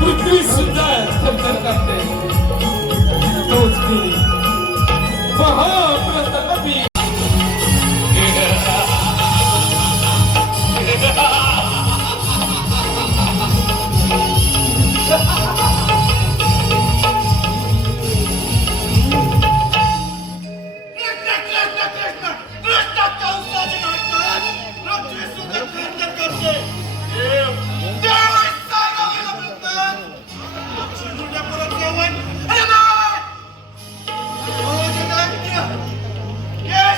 पृथ्वी सुद्धा थरथर कापते. तोच मी महाप्रतापी. Yes!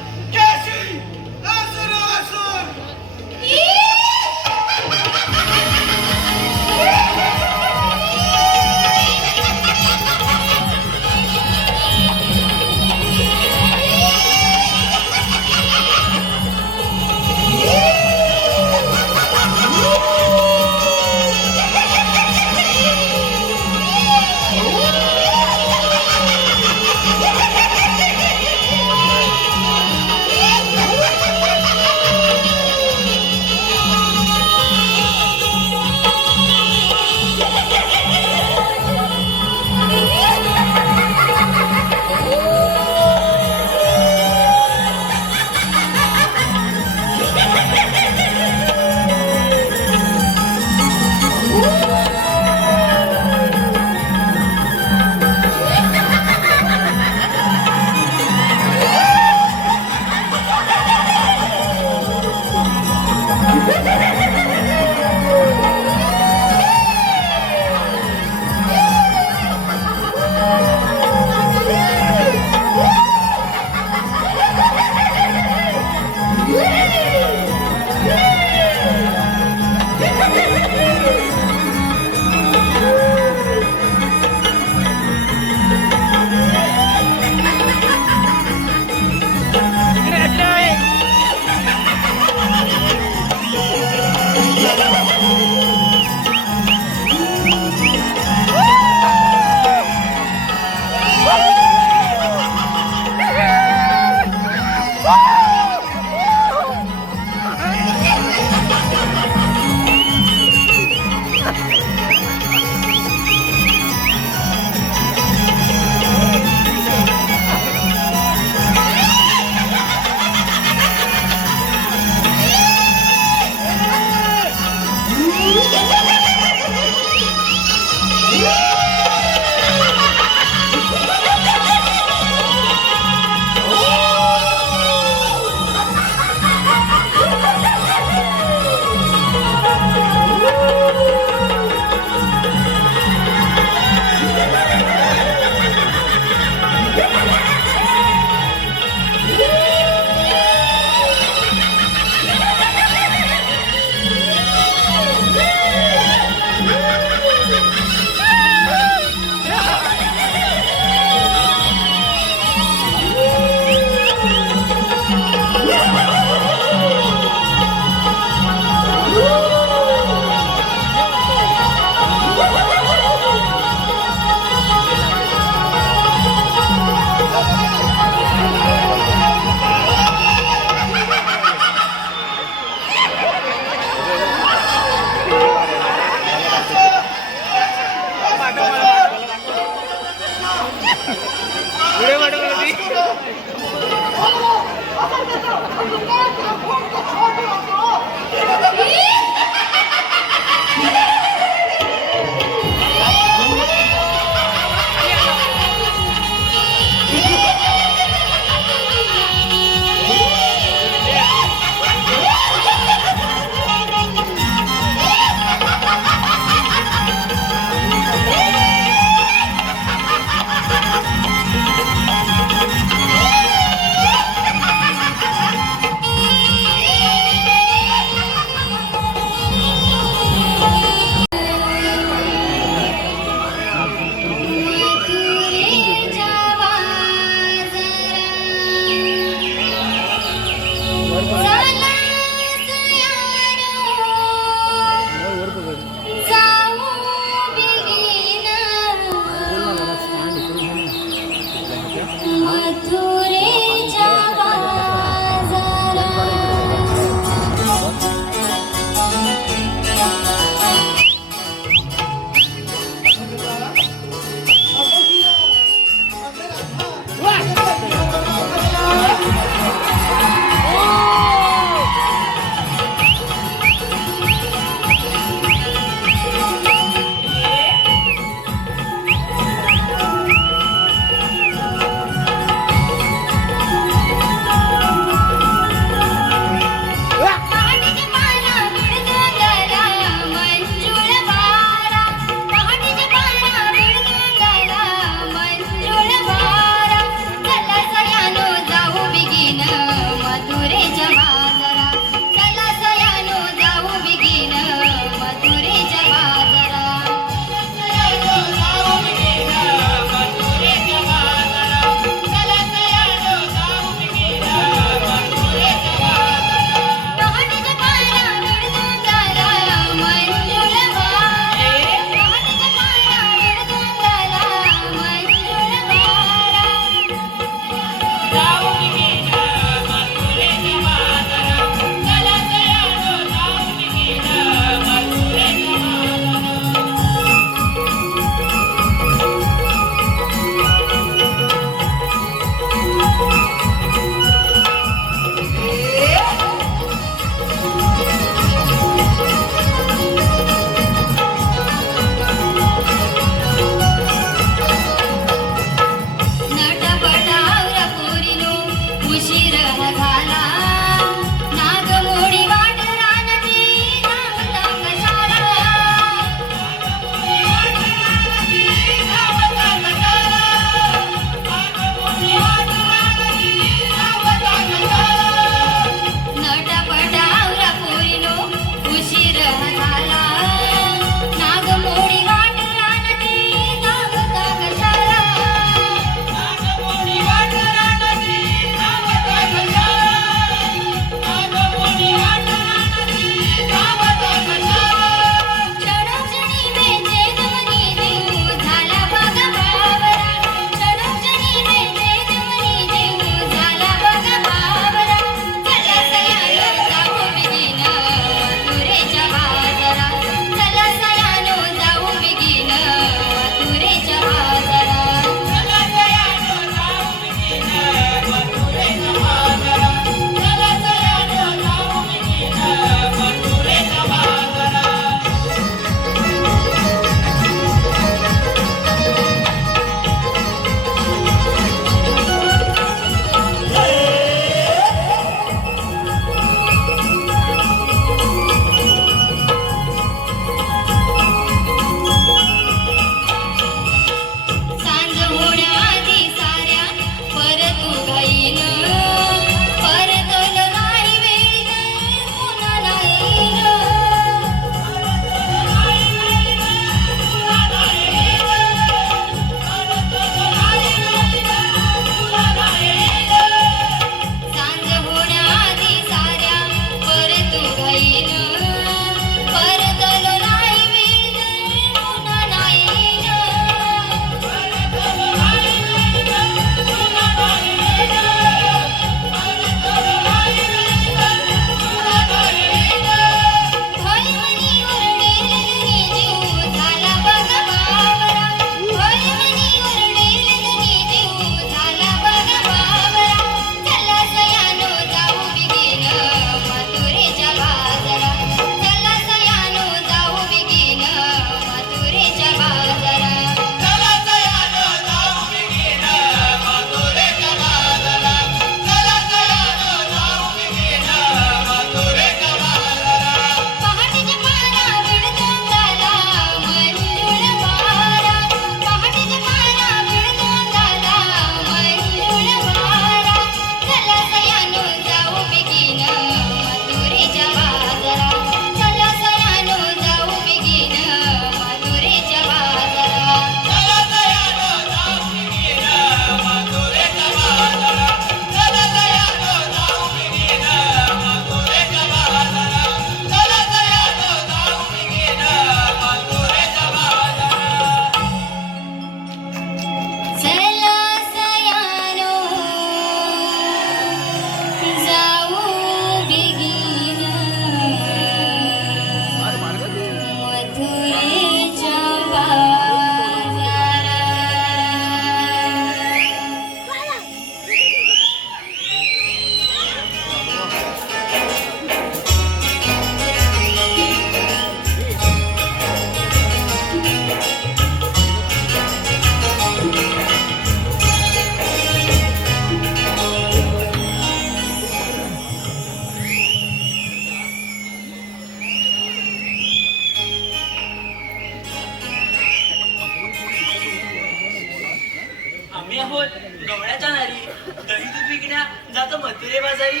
बाजारी.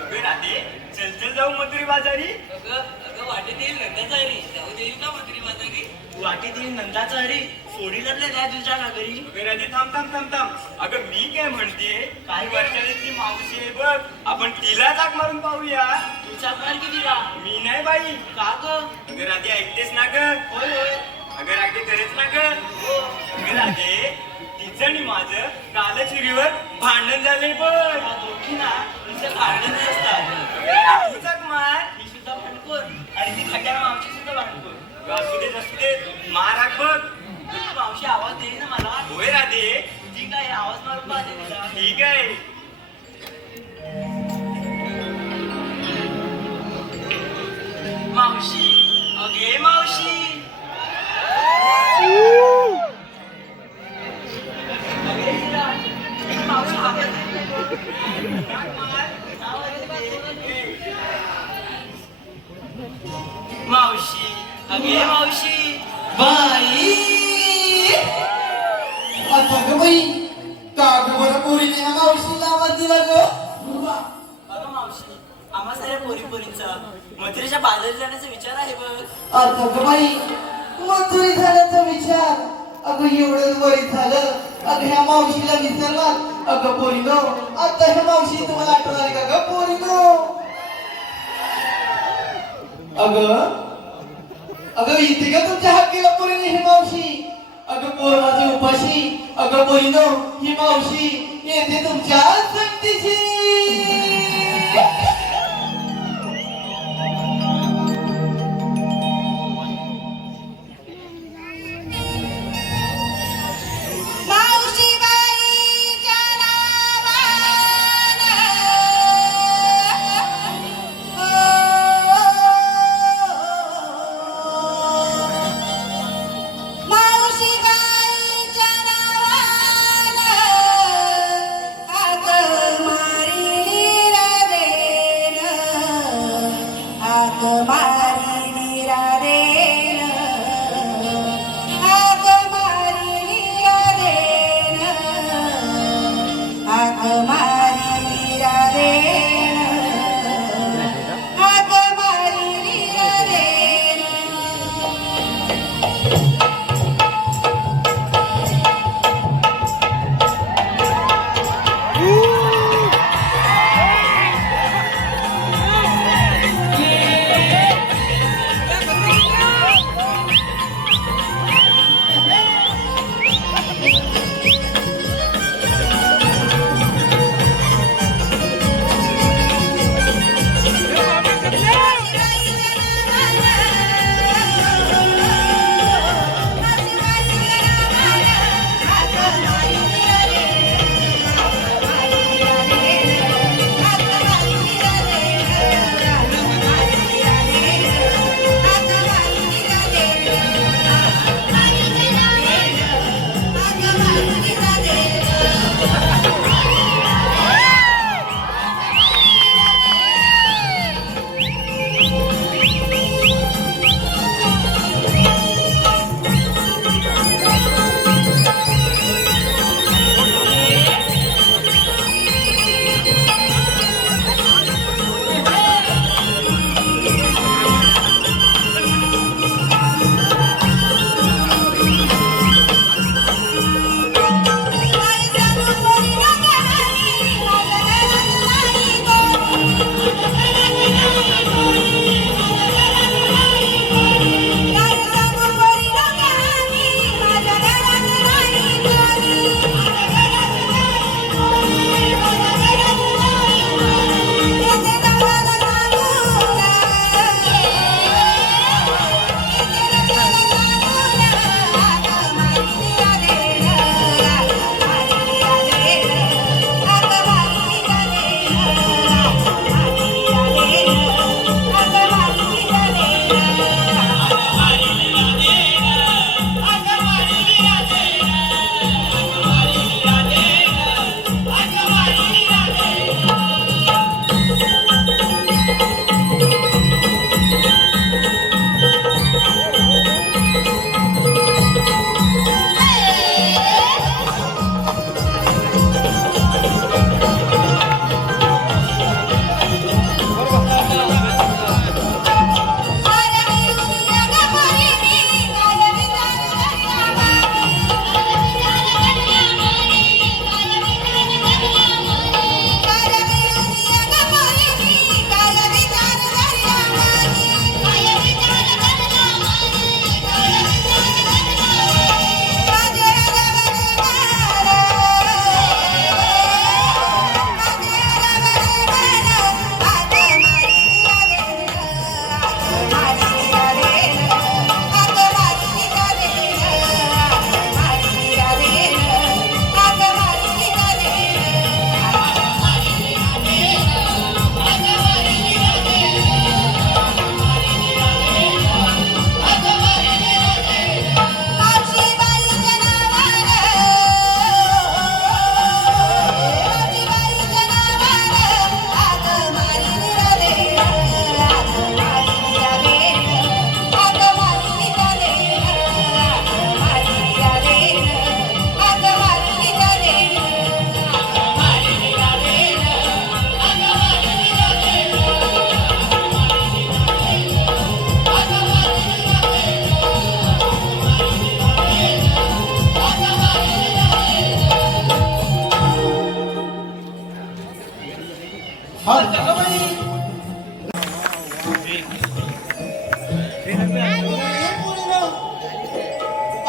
अगं राधे चल चल जाऊ मथुरी बाजारी. अगं वाटेत येईल नंदाचा हरी, जाऊ देईल का मथुरी बाजारी? वाटेत येईल नंदाचा हरी, सोडी लढले त्या तुझ्या नगरी. अगं राधे थांब थांब थांब थांब. अगं मी काय म्हणते काही वर्षाची मावशी आहे बघ, आपण तिला जाग मारून पाहूया. तुझा मार किती का? मी नाही बाई. का ग? अगं राधे ऐकतेस ना ग? होय होय. अगं राधे खरंच ना ग? अगं राधे तिचं आणि माझं कालच विहिरीवर भांडण झालंय बघ. या दोघी ना तुमचं भांडण असतात. तू जाग मार. ही सुद्धा भांडखोर आणि ती खट्याला मावशी सुद्धा भांडखोर. असू दे मार हाक बघ. तुझी मावशी आवाज देईल ना मला? होय राधे ठीक आहे, आवाज मारून पाहते तिला. ठीक आहे. मावशी, अगे मावशी. अगे तिला, मावशी हाकत येते. आवाज येते. मावशी, अगे मावशी. बाई आता ग बाई का ग बरं पोरीने ह्या मावशीला आवाज दिला ग? अगं मावशी, आम्हा साऱ्या पोरींचा मथुरेच्या बाजारी जाण्याचा विचार आहे बघ. आता ग बाई मथुरी झाल्याचा विचार. अगं एवढंच वय झालं, अगं ह्या मावशीला विसरला. अगं पोरीनो, आता ह्या मावशी तुम्हाला आठवण आली का ग पोरीनो? अगं अगं इथे का तुमच्या हक्कीला पोरीने ही मावशी? अगं पोर माझी उपाशी. अगं पोरीनो, ही मावशी येते तुमच्या संगतीशी.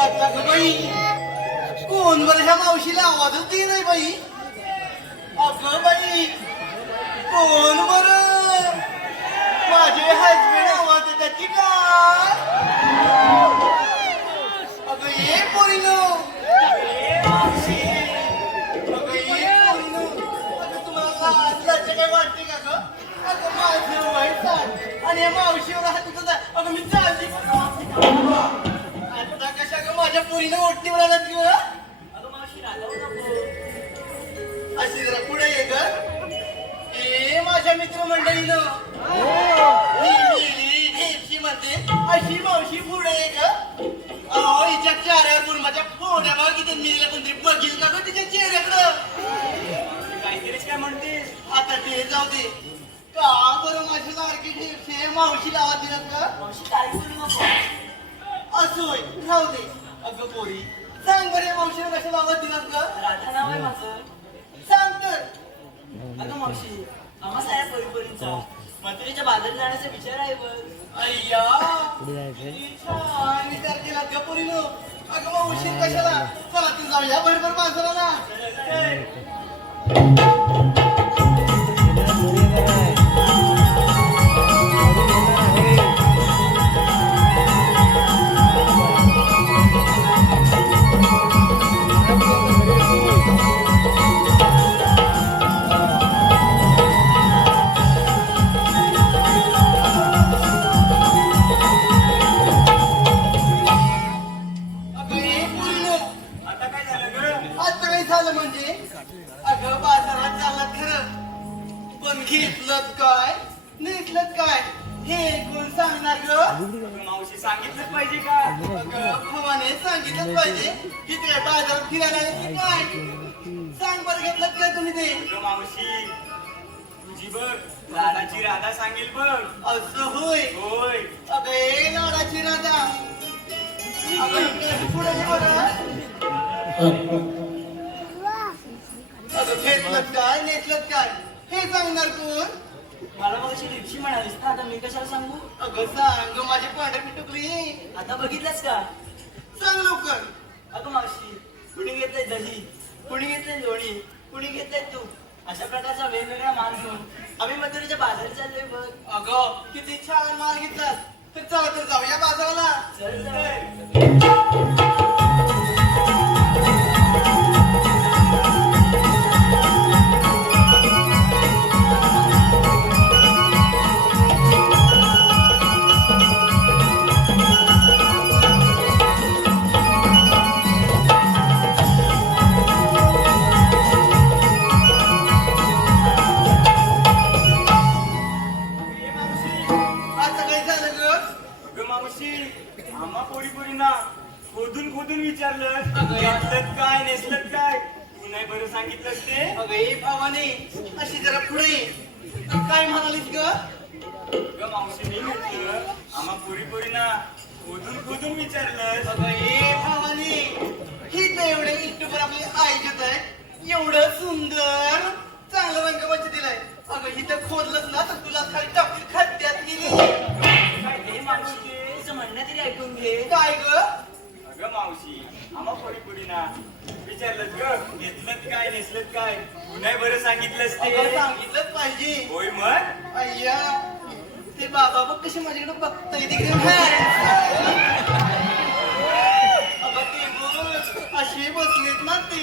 आता ग बाई कोण बरं ह्या मावशीला आवाजच दे नाही बाई. अगं बाई कोण बरं माझे हसबेंड आवाज देतात की काय. अगं ये पोरीनो अगं ये पोरीनो. अगं तुम्हाला लज्जा काय वाटते का ग. अगं माझं वय 60 आणि या मावशीवर हात तुझा. अगं मी चालली आता कशा ग माझ्या पोरीनं ओट्टीवर आलात की बरं. अगं मावशी रागावू नको. अशी जरा पुढे ये ग. ए माझ्या मित्रमंडळीनं म्हणते अशी मावशी पुढे ये ग. अहो हिच्या चेहऱ्यावरून माझ्या फोड्या बघा किती मी तिला कोणतरी बघील का ग तिच्या चेहऱ्याकडं. काहीतरीच काय म्हणतेस. आता ते जाऊ दे. का बरं माझी लाडकी ठेपशे मावशीला आवाज दिलात का. मावशी काय बोलू नको. असोय राहू दे. अगं पोरी सांग बरे मावशीला कशाला आवाज दिलात का. राधा नाव आहे माझं. सांग तर. अगं मावशी आम्हा साऱ्या पोरीपोरींचा मथुरेच्या बाजारात जाण्याचा विचार आहे बघ. अय्या किती छान विचार केला ग पोरीनो. अगं मग उशीर कशाला. चला तू जाऊया भरभर माणसाला ना. अगं ए पोरीनो आता काय झालं ग. आता काय झालं म्हणजे. अगं बाजारात चालत खरं पण घेतलं काय नेटलं काय हे कोण सांगणार ग. अगं मावशी सांगितलंच पाहिजे का. अगं भवाने सांगितलंच पाहिजे की ते बाजारात फिरायला आले की काय. सांग बरं घेतलं काय तुम्ही ते. अगं मावशी तुझी बघ लाडाची राधा सांगेल बघ. असं होय. होय. अगं ए लाडाची राधा. अगं इकडे पुढे ये बरं. अगं घेतलं काय नेटलं काय हे सांगणार कोण. मला मावशी रिक्षी म्हणालीस ना आता मी कशाला सांगू. अगं सांग माझी पांढरी टुकली. आता बघितलंस का. सांग लवकर. अगं मावशी कुणी घेतलंय दही कुणी घेतलंय लोणी कुणी घेतलंय तूप अशा प्रकारचा वेगवेगळा माल घेऊन आम्ही मथुरेच्या बाजारात चाललोय बघ. अगं किती छान माल घेतलास. तर चला तर जाऊया बाजाराला. चल तर. ए मावशी. आता काय झालं ग. अगं मावशी आम्हा पोरीपोरींना खोदून खोदून विचारलं अगं. घेतलं काय नेसलं काय तू नाही बरं सांगितलंस ते. अगं ए भावाने अशी जरा पुढे ये. काय म्हणालीस ग. अगं मावशी मी म्हटलं आम्हा पोरीपोरींना खोदून खोदून विचारलं. अगं ए भावाने ही तर एवढे युट्यूबवर आपली ऐकत आहे. एवढं सुंदर चांगलं रंगमंच दिलाय. अगं इथं खोदलंच ना तर तुला खाली टाकतील खड्ड्यात गेली. काय हे ते मावशी मावशी. तुझं म्हणणं तरी ऐकून घे. काय ग. अगं मावशी आम्हा पोरीपोरींना विचारलं ग घेतलं काय नेसलं काय तू नाही बरं सांगितलंस अगं ते. सांगितलंच पाहिजे. होय मग. अय्या ते बाबा बघ कसे माझ्याकडे बघताय तिकडे. अगं ते बघ असे बसलेत ना ते.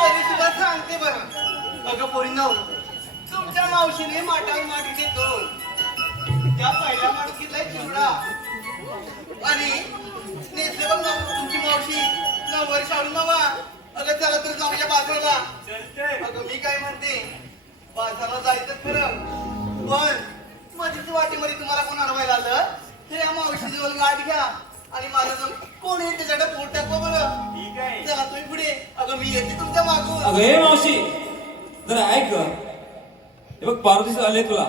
तरी तुला सांगते बरं. अगं पोरींनो तुमच्या मावशीने माटावर माटी देतो. त्या पहिल्या माटीत घेतलाय चिवडा आणि नेसले बघ ना तुमची मावशी नवर शाळू नवा. अगं चला तर जाऊया बाजाराला. चलतंय. अगं मी काय म्हणते बाजाराला जायचं खरं पण मधीच वाटेमध्ये तुम्हाला कोण अडवायला आलं तर या मावशी जवळ गाठ घ्या आणि माझं जवळ कोण येईल त्याच्याकडे पोट टाकवा बरं. ठीक आहे. चला तुम्ही पुढे. अगं मी येते तुमच्या मागून. अगं हे मावशी जरा ऐक ग. हे बघ पार्वतीचं आले तुला.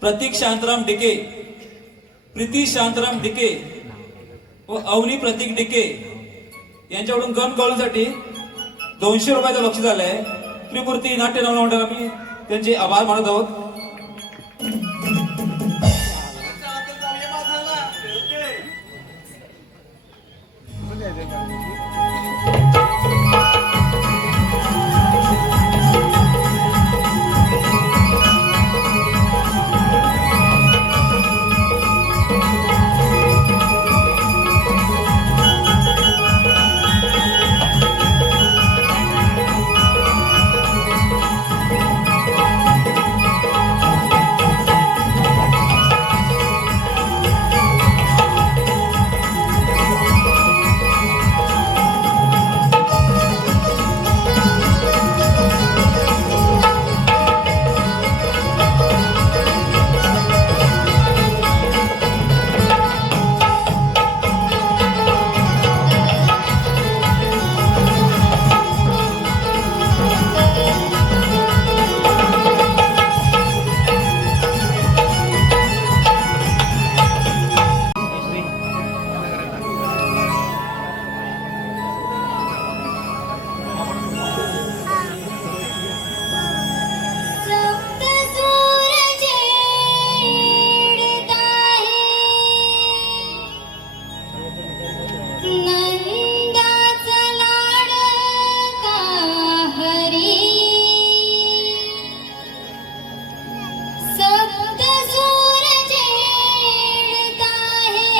प्रतीक शांताराम डिके प्रीती शांताराम डिके व अवनी प्रतीक डिके यांच्याकडून गण गळूसाठी 200 रुपयाचं बक्षीस आलंय. त्रिमूर्ती नाट्य नवमंडळ आम्ही त्यांचे आभार मानत आहोत. चला तर जाऊया बाजारला. चलते. सप्त सूरज छेड़ता है नंदाचा लाडका हरी सप्त सूरज छेड़ता है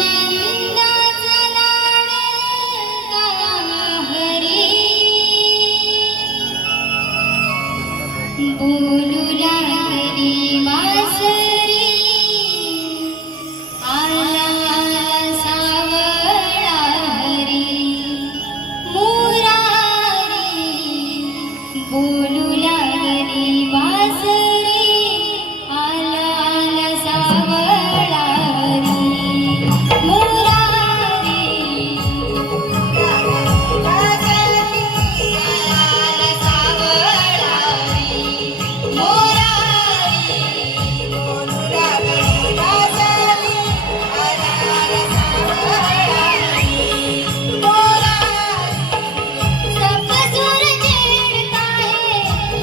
नंदाचा लाडका हरी बोलू लागली वासरी आला सावळा हरी मुरारी बोलू लागली वासरी आला सावळा हरी मुरारी सप्त सूरज छेड़ता है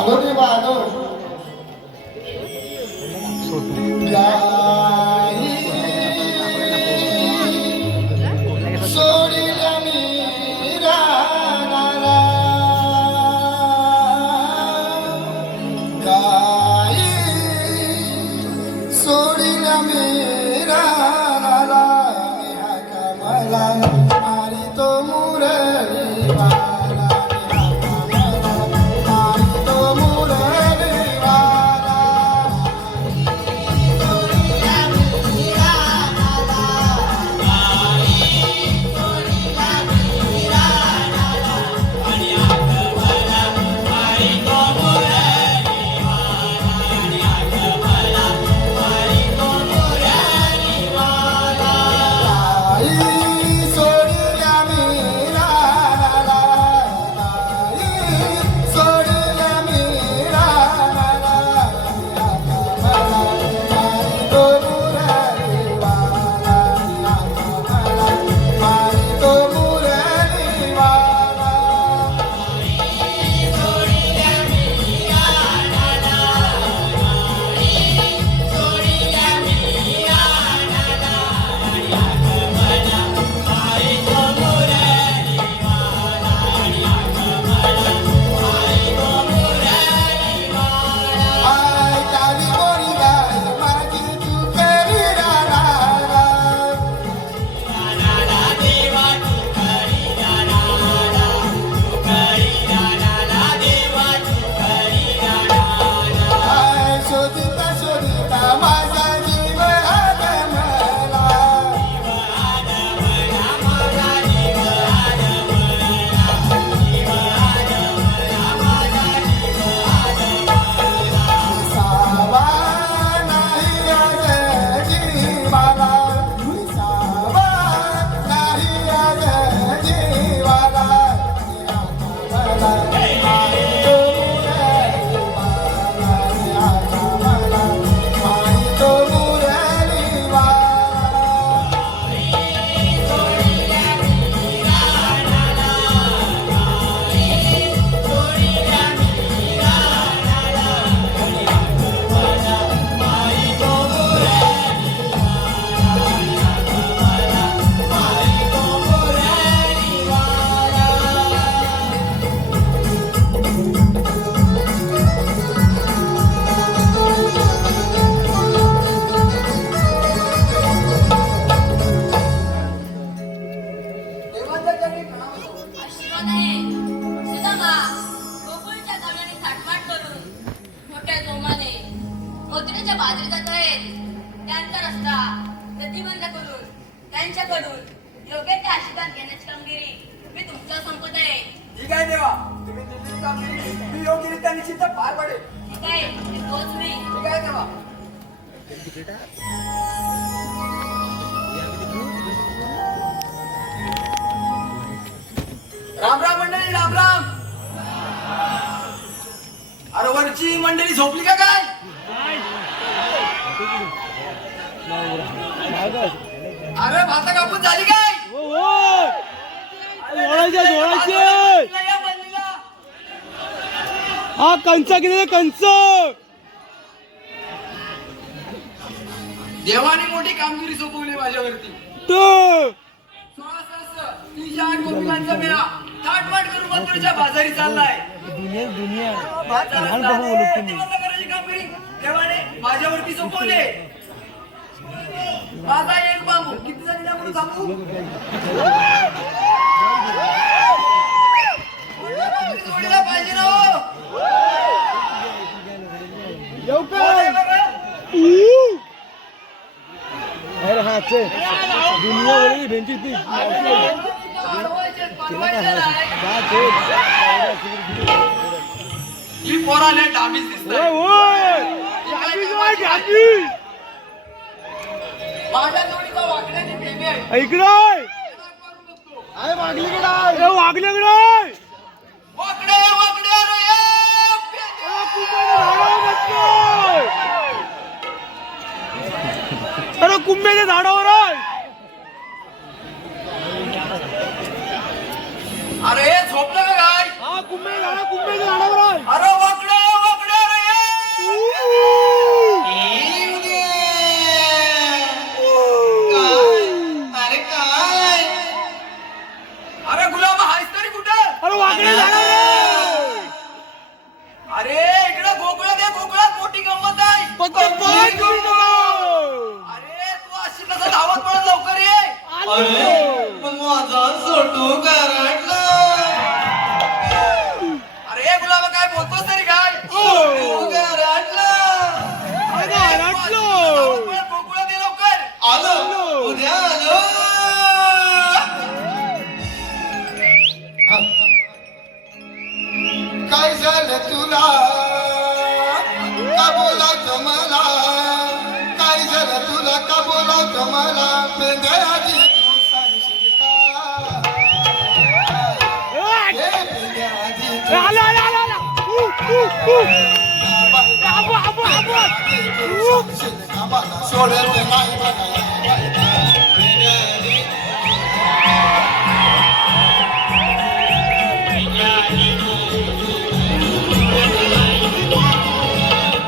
आलो रे बा आलो गाई सोडिल्या मी रानाला गाई सोडिल्या मी रानाला हाका मला मारी तो मुरली वाला मारी तो मुरली वाला आशीर्वाद आहे सुदामा गोकुळच्या तळ्याने थाटमाट करून मोठ्या जोमाने मथुरेच्या बाजरी जात आहेत त्यांचा रस्ता प्रतिबंध करून त्यांच्याकडून योग्य ते आशीर्वाद घेण्याची कामगिरी मी तुमच्यावर संपत आहे. ठीक आहे देवा, तुम्ही दिलेली कामगिरी मी योग्यरित्या निश्चित पार पडेल. ठीक आहे मी तोच मी. ठीक आहे देवा. राम राम मंडळी, राम राम. अरे वरची मंडळी झोपली का काय? अरे भाता कापून झाली काय? या बंदीला. हा कंच किती कंच देवाने मोठी कामगिरी सोपवली माझ्यावरती. तो 16,308 गोपिकांचा मेळा थाटमाट करून मथुरेच्या बाजारी चाललाय. प्रतिबंध करायची कामगिरी देवाने माझ्यावरती सोपवले. माझा एक बांबू किती जणी म्हणून सांगू? जोडीला पाहिजे ना हो. अरे हा चे दुनिया बोलली बेंची ती ही पोराने डाबीच दिसतंय. माझ्या जोडीचा वाकड्याने प्रेमी आहे. ऐकलंय अरे वागलीकडे वागल्याकडे वाकडे वाकडे रे अरे कुंभ्याच्या झाडावर आहे. अरे झोपलं का काय? हा कुंभ्याच्या झाडावर आहे. अरे वाकडे फक्त पाय करू नका. अरे तू अशी कसं धावत पडत लवकर ये अरे पण माझा सोटू कराडला. अरे गुलाबा काय बोलतोस तरी काय सोटू कराडला. रटलो. गोकुळात ये लवकर आलो उद्या आलो. काय झालं तुला का बोलावतं मला काय झालं तुला का बोलावतं मला पेंद्याआधी तू सांगशील का हे पेंद्याआधी तू आला, आला, आला, आला. आबो, आबो, आबो. सांगशील का मला सोडत नाही बघा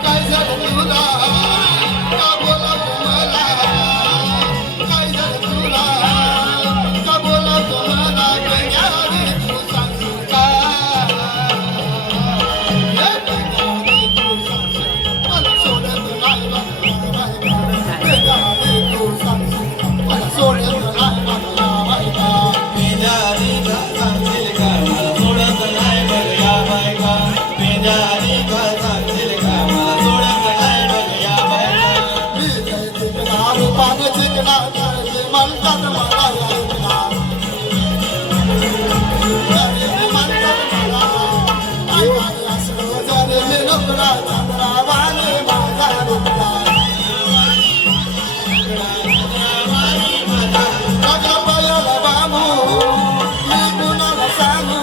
काय झालं तुला का बोलावतं मला काय झालं तुला का बोलावतं मला पेंद्याआधी तू सांगशील का हे पेंद्याआधी तू सांगशील मला सोडत नाही बघा पेंद्याआधी तू सांगशील मला सोडत नाही बघा पेंद्याआधी का सांगशील का मला सोडत नाही बघ या बायका. पेंद्याआधी का सांगशील का मला सोडत नाही बघ या बायका. पाणी चिकना म्हणतात मला यायला म्हणतात मला काय गाणी असलं जरे मी नोकरा चांगला वाले माझा रुपला माझ्या पायाला बाबू मी कुणाला सांगू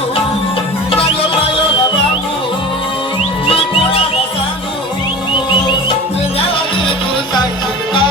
माझ्या पायाला बाबू मी कुणाला सांगू पेंद्याआधी तू सांगशील का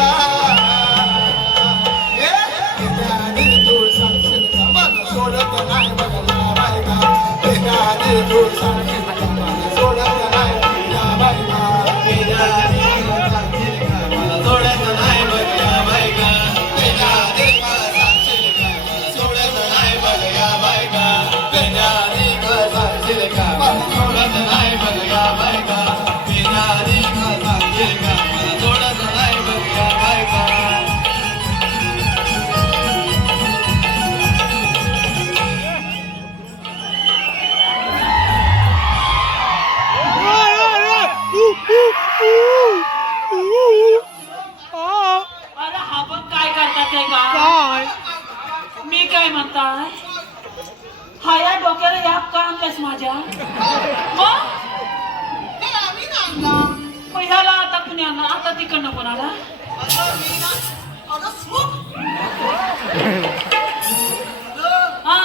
पेंद्याआधी तू सांगशील का मला सोडत नाही बघा बायका पेंद्याआधी तू सांगशील का मला सोडत नाही या बायका पेंद्याआधी का सांगशील का मला सोडत नाही बघ या बायका. पेंद्याआधी का सांगशील का मला सोडत नाही बघ या बायका. पेंद्याआधी का सांगशील का मला सोडत नाही बघ या बायका. पेंद्याआधी का सांगशील का मला सोडत नाही बघ या बायका. अरे हा बघ काय करतात हे का काय मी काय म्हणताय हा या डोक्याला याप का आणलास माझ्या मग ह्याला आता कुणी आणला आता तिकडनं कोणाला हा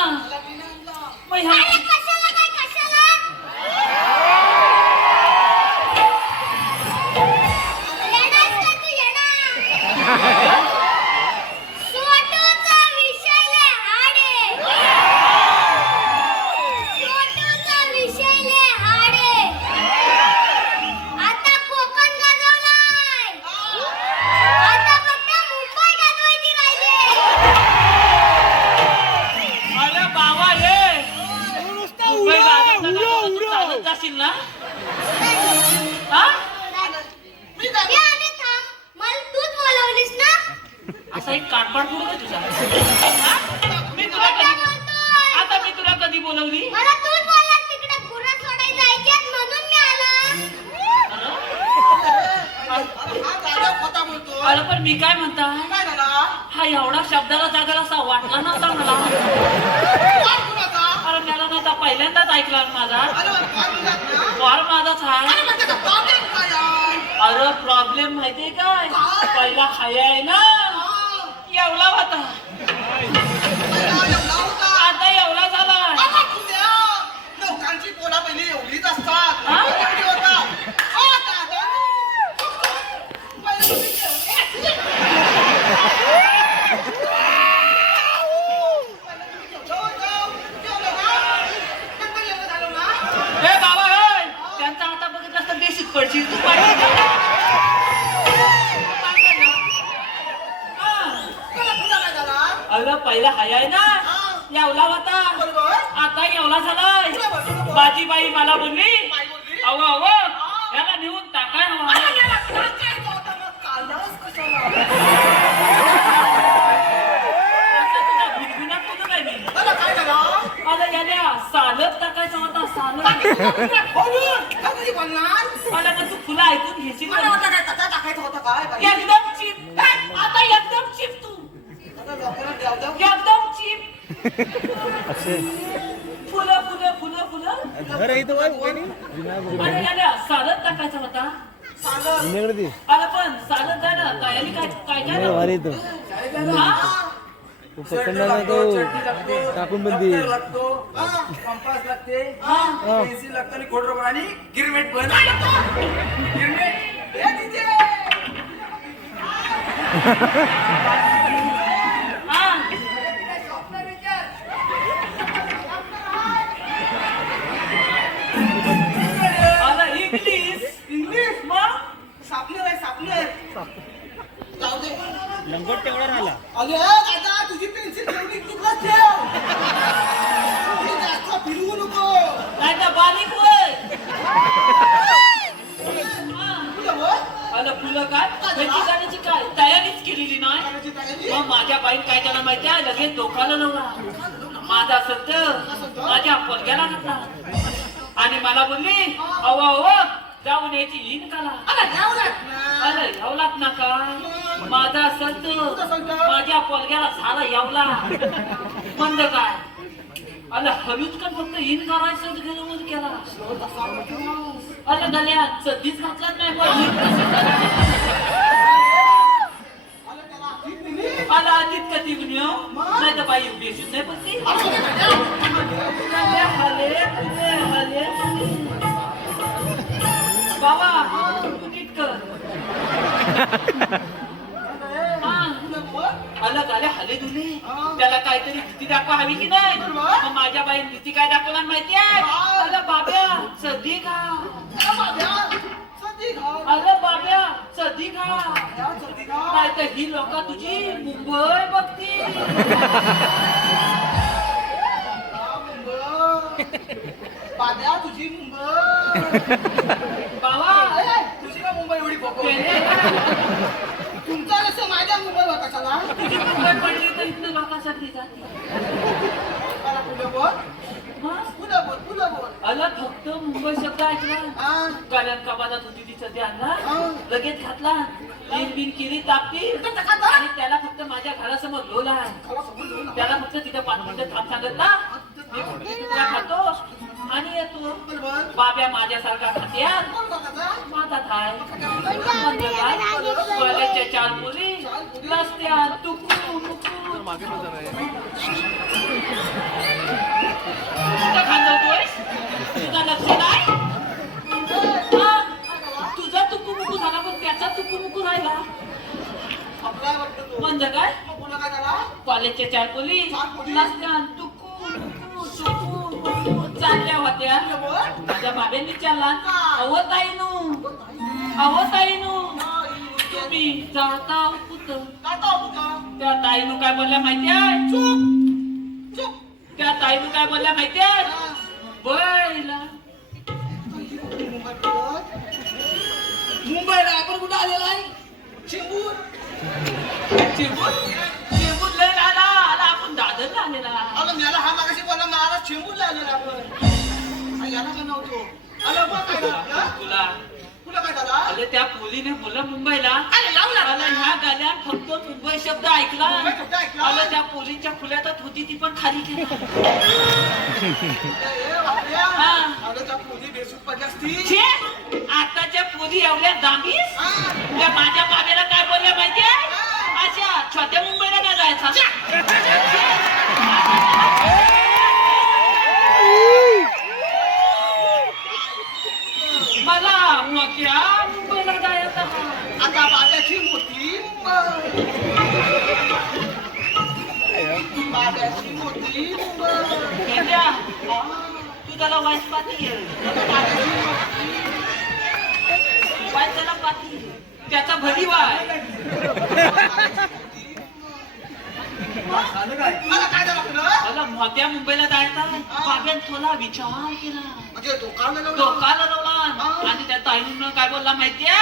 मग ह्या सोटूचा विषय लय हार्ड आहे. सोटूचा विषय लय हार्ड आहे. आता कोकण गाजवलाय. आता फक्त मुंबई गाजवायची राहिली. अरे बाबा ये नुसता मुंबई उडा, गाजवताना उडा, तू उडा. चालत जाशील ना हा ये आणि थांब. मला तूच बोलवलीस ना? असा एक काटपाट पुढे का तुझा हा? मी तुला कधी आता मी तुला कधी बोलवली मला तूच बोललास तिकडे गुरं सोडायला जायचे म्हणून मी आला. अरे पण मी काय म्हणताय हा एवढा शब्दाला जागाला असा वाटला नसता मला अरे मला ना आता पहिल्यांदाच ऐकला माझा वार माझाच आहे अरे प्रॉब्लेम माहितीये काय पहिला हाय आहे ना एवढा होता आता एवढा झाला लोकांची पोला पहिली एवढीच असतात हा? एवढी होतात. ओ, दादा. पहिली हे बाबा हे त्यांचा आता बघितलं तर बेसिक पडशील तू पाहिजे अगं पहिला हाय आहे ना एवढा होता आता एवढा झालाय बाजीबाई मला बोलली अव अव याला नेऊन टाकाय हवा मला पण तू फुलं ऐकून घेशील मला का? वाटलं काय तसा टाकायचं होतं काय बाई? एकदम चिप आता एकदम चिप तू आता लोकांना द्यावं. एकदम चिप फुलं फुलं फुलं फुलं घर इथं आणि याला सालत टाकायचा होता ती आला पण चालत जाय ना तयारी काय काय काय वारी इथं हा? तू पकडला तो टाकून बंदी कंपास लागते हा. पेन्सिल लागतं आणि खोड रबर आणि गिरमेट पण गिरमेट ए तिथे हा. आला इंग्लिश मग सापनर आहे सापनर जाऊ दे लंगोट तेवढा राहिला अरे दादा तुझी पेन्सिल ठेवली तिथलाच ठेव तू जास्त फिरवू नको नाही तर बारीक वय तुझं बोल आला फुलं काय त्याची जाण्याची काय तयारीच केलेली नाही करायची तयारी मग माझ्या बाईन काय त्याला माहिती आहे लगेच डोकाला लावला माझा सत्य माझ्या पोरग्याला घातला आणि मला बोलली अवा अव जाऊन यायची इन काला अरे यावलात ना काय माझा संत माझ्या पोरग्याला झाला यावला मंद काय अरे हळूच का फक्त इन करायचं गेलं वर केला अरे गल्या सध्याच घातलाच नाही आला आधीच का ती गुन्ह्यो नाही तर बाई बेसून नाही पण ती हले बाबा तू नीट कर अलग आले हले दुले त्याला काहीतरी भीती दाखवा हवी की नाही मग माझ्या बाई भीती काय दाखवला माहिती आहे अरे बाब्या सदी खा अरे बाब्या सदी खा नाही तर ही लोक तुझी मुंबई बघती पाद्या तुझी मुंबई बाबा तुझी का मुंबई एवढी खोको तुझी तुमचा कसं माझ्या मुंबईवर कशाला मुंबई पडली तर इथं लोकांसाठी जाते मला पुढे बोल मग पुढे बोल पुढे बोल अलग फक्त मुंबई शब्द ऐकला हा गाड्यात कपाटात होती ती सध्या आणला हा. लगेच घातला बिन केली तापती आणि त्याला फक्त माझ्या घरासमोर लोला त्याला फक्त तिथे 5 मिनिटं थांब सांगितला मी फक्त तुला खातो आणि येतो बाब्या माझ्यासारखा खात्यात माझा थाय कॉलेजच्या 4 मुली रस्त्यात तुकू तुझा लक्ष नाही तुझा तुकू झाला पण त्याचा तुकू राहिला म्हणजे काय कॉलेजच्या 4 मुली रस्त्यात चालल्या होत्या माझ्या बाब्यांनी विचारला अहो ताईनू तुम्ही जाता कुठं त्या ताईनू काय बोलल्या माहितीये त्या ताईनू काय बोलल्या माहितीये बैला मुंबईला आपण कुठं आलेला आहे चेंबूर चेंबूर लय आला आपण दादरला आलेला अगं मला हा मागाशी बोला मला चेंबूरला आलेला आपण याला का नव्हतो अरे बघ काय झालं तुला तुला काय झाला अरे त्या मुलीने बोललं मुंबईला अरे लावला मला ह्या गाण्यात फक्त मुंबई शब्द ऐकला मुंबई शब्द ऐकला? मला त्या पोलींच्या खुल्यातच होती ती पण खाली केली हा. अगं त्या पोली बेसूट पाहिजे असती छे, आताच्या पोली एवढ्या दामीस त्या माझ्या बाबेला काय बोलल्या माहितीये अशा छोट्या मुंबईला नाही जायचा मला मोठ्या मुंबईला जायचं आता बाब्याची मोठी मुंबई बाब्याची मोठी मुंबई गेल्या तू त्याला वाईस पाती वाईस त्याला पाती त्याचा भरी वाय मला काय झालं तुला मला मोठ्या मुंबईला जायचं बाब्यान थोडा विचार केला म्हणजे दुकान डोकाला लावला आणि त्या ताईनं काय बोलला माहितीये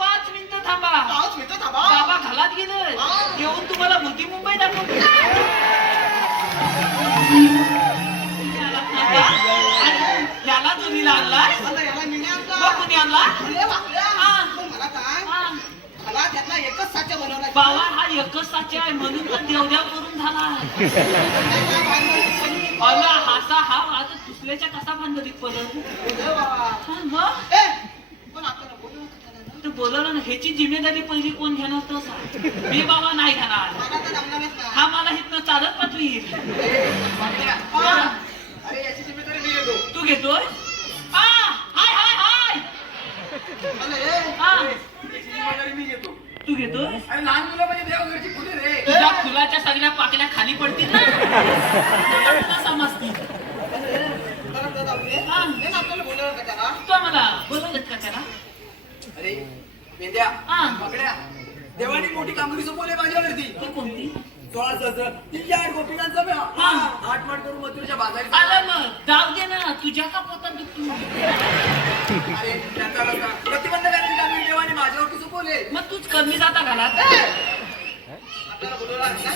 5 मिनिटं थांबा पाऊस मिळतो थांबा बाबा घालात गेलं येऊन तुम्हाला मोठी मुंबई दाखवतो आणि त्याला चोरीला आणलाय आता याला मी नाही आणला. मग कुणी आणला अरे वाकड्या. हा. तू मला काय हा. मला त्यातला एकच साचा बनवला बाबा हा एकच साचे आहे म्हणून तर देवदेव करून झाला अला हासा हा आता दुसऱ्याच्या कसा भानगडीत पडत हा, मग पण आपल्याला बोलू नका त्याला ना. तू बोलवलं ना ह्याची जिम्मेदारी पहिली कोण घेणार तो सांग मी बाबा नाही घेणार मला तर जमणारच नाही. हा मला इथनं चालत पाठवील हा. अरे याची जिम्मेदारी मी घेतो. तू घेतोय आ, हाय हाय हाय अरे हा याची जिम्मेदारी मी घेतो. तू घेतोय अरे लहान मुलं म्हणजे देवघरची फुले रे. तुझ्या फुलाच्या सगळ्या पाकल्या खाली पडतील ना तुला समजतील परत जाऊ दे. हा. नाही ना, आपल्याला बोलवलं का त्याला? तू मला बोलवलं का त्याला अरे मेंढ्या हा. पकड्या देवानी मोठी कामगिरी सोपवली माझ्यावरती. ती कोणती 16 सहस्र 308 गोपिकांचा मेळा. हा. 8 माठ करून मथुरेच्या बाजारी आलं मग जाऊ दे ना तुझ्या का पोटात दुखतो अरे त्यांचा रस्ता प्रतिबंध करण्याची कामगिरी देवानी माझ्यावरती सोपवले. मग तूच कमी जाता घरात आपल्याला बोलवलं आहे का?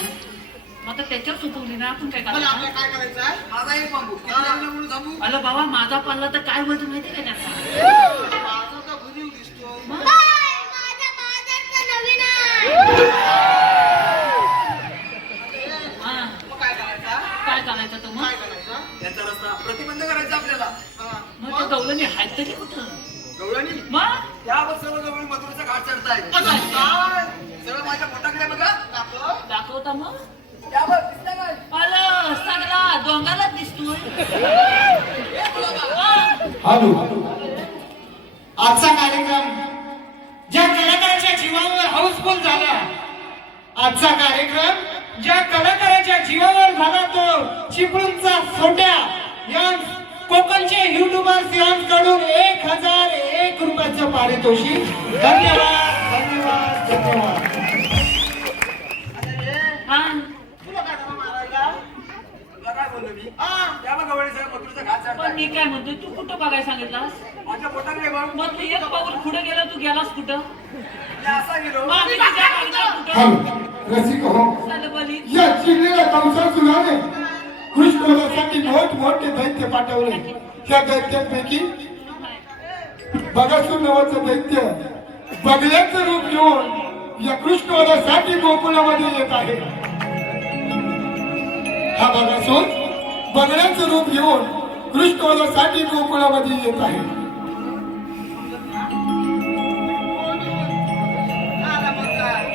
मग आता त्याच्यावर चुकवली ना आपण काय पण करायचं आपल्याला काय करायचं आहे? माझा एक बांबू किती लागलं म्हणून थांबू. अरे बाबा माझा पडला तर काय होतं माहिती का त्याचा माझा तर भुजीव दिसतो. मग बाय, माझा बाजारचा नवीन आहे. हा मग काय करायचं? काय करायचं तर मग काय करायचं? त्यांचा रस्ता प्रतिबंध करायचा आपल्याला. हा. मग ते गवलनी आहेत तरी कुठं गवळणी मग यावर सर्व गवळी मथुरेचा घाट चढताय. काय? सर्व माझ्या पोटाकडे बघा. दाखव. दाखवता मग यावर दिसलं काय? अरे सगळा डोंगालाच दिसतोय हा. हॅलो आजचा कार्यक्रम ज्या कलाकाराच्या जीवावर हाऊसफुल झाला आजचा कार्यक्रम ज्या कलाकाराच्या जीवावर झाला तो चिपळूणचा सोट्या या कोकणचे युट्यूबर्स यांकडून 1001 रुपयाचं पारितोषिक. धन्यवाद धन्यवाद धन्यवाद. हा तुला काय झालं मारायला? तुला काय बोललो मी? या बघ गवळी साहेब मथुरेचा घाट पण चढताय. मी काय म्हणतोय तू कुठं बघायला सांगितलास माझ्या पोटाकडे बघ. मग तू एक पाऊल पुढे गेला तू गेलास कुठं मी असा गेलो. मग आम्ही तुझ्या मागणार कुठं हॅलो रसिक हो सलबली या चिडलेल्या कंसासुराने कृष्णवधासाठी मोठमोठे दैत्य पाठवले. त्या दैत्यांपैकी बगासूर नावाचं दैत्य बगल्याचं रूप घेऊन या कृष्णवधासाठी गोकुळामध्ये येत आहे. हा बगासूर बगल्याचं रूप घेऊन कृष्णवधासाठी गोकुळामध्ये येत आहे. आला मग काय?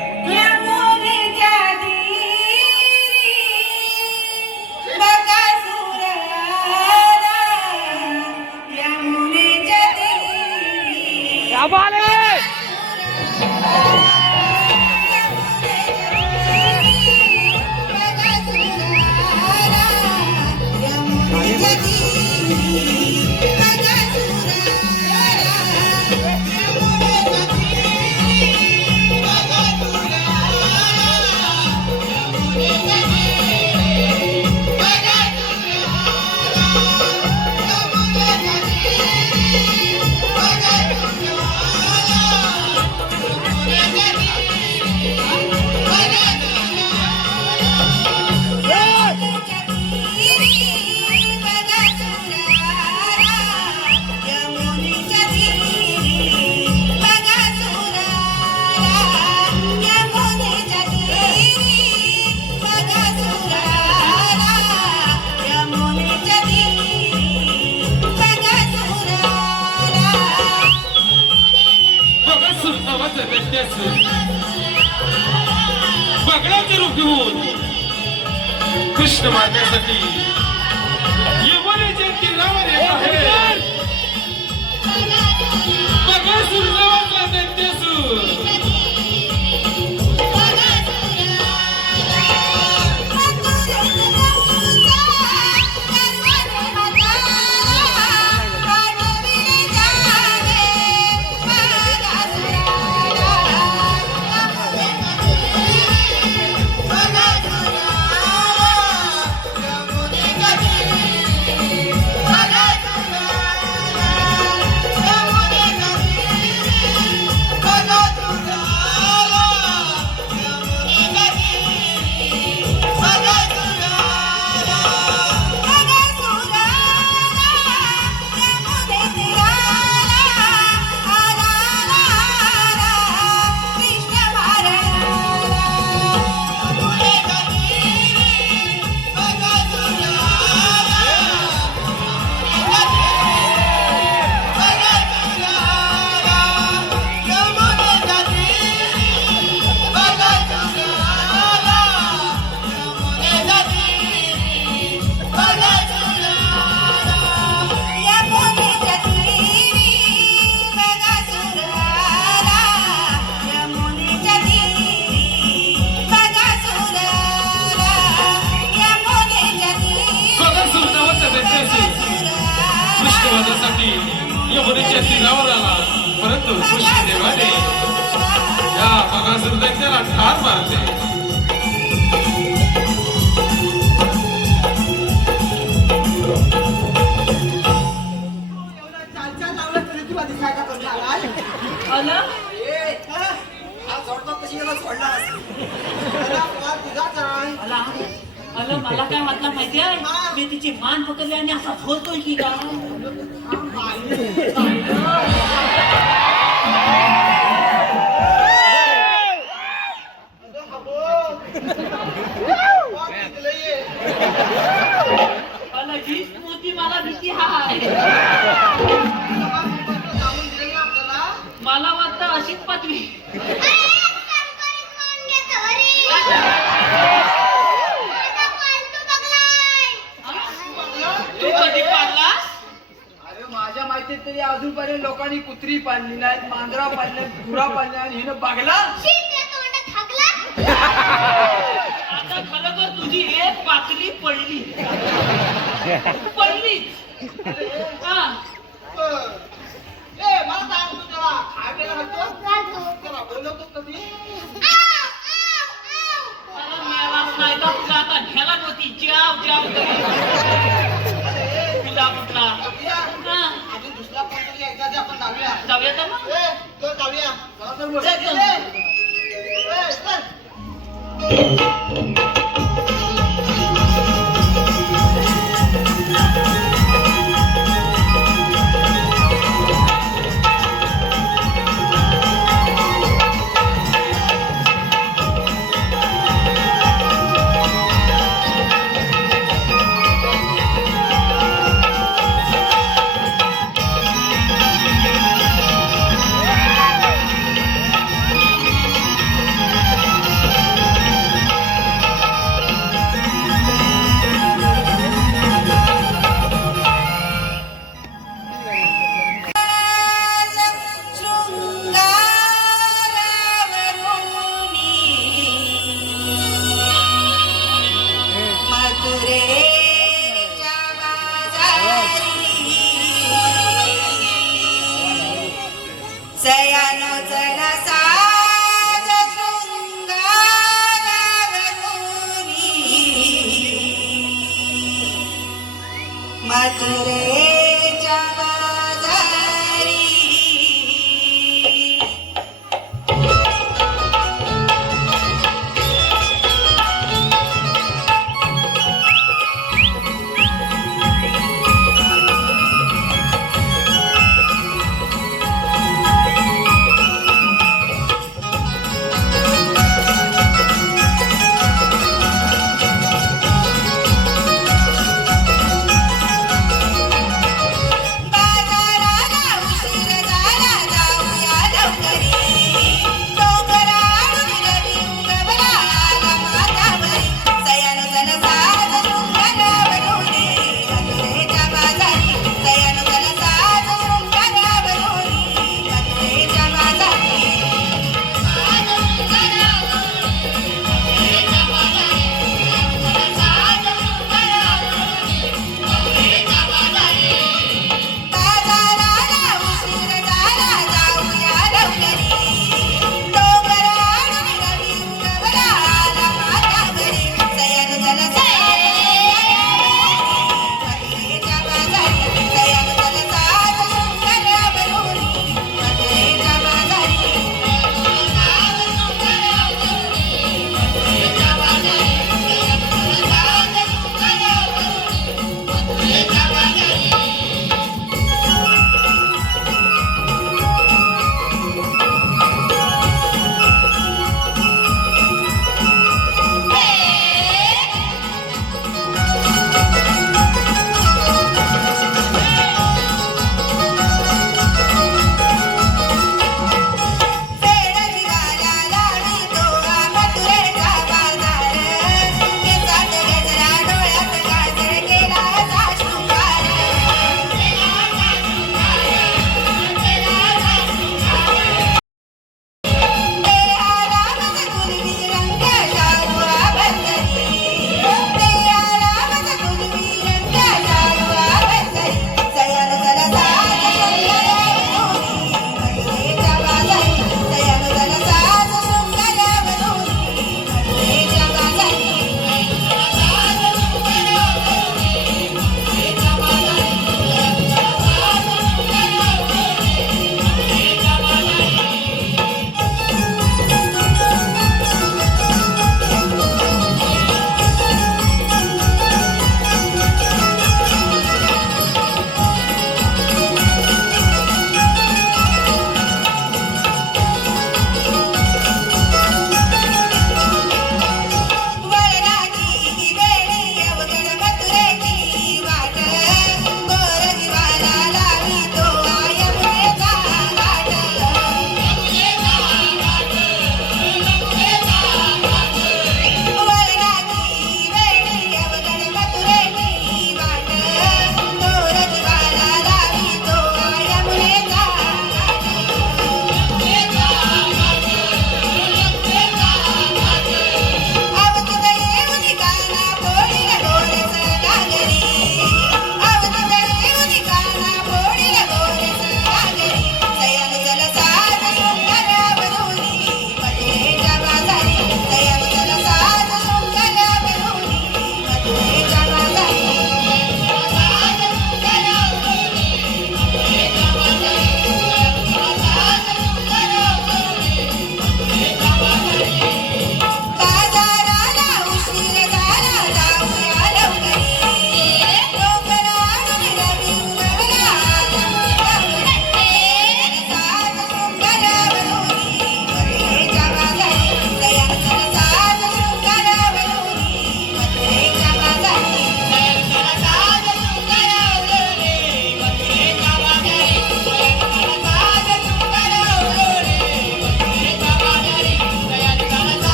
बगड्याचे रूप घेऊन कृष्ण मारण्यासाठी यमुनेच्या तीरावर येत आहे. बगासूर नावाचा दैत्यासूर Bye. यमुनेच्या तीरावर आला परंतु कृष्णदेवाने या बकासूर दैत्याला ठार मारले. आलं आला आलं मला काय वाटलं माहिती आहे मी तिची मान पकडली आणि असा फोडतोय की का आला हीच मोठी मला भीती हाय. मला वाटतं अशीच पाचवी तू कधी पाडलास? अरे माझ्या माहितीत तरी अजूनपर्यंत लोकांनी कुत्री पाळली नाहीत, मांजरा पाळल्या, गुरा पाळल्या आणि हिनं बागला. आता खरोखर तुझी एक पातळी पडली पडली हा मला सांग तू त्याला खायला घालतो त्याला बोलवतो कधी मला मिळालाच नाही का तुला आता ह्याला नव्हती जाव जाव तुला कुठला हा अजून दुसरा कोणतरी एकदा ते आपण जाऊया. जाऊया तर मग तो जाऊया. चल, चल.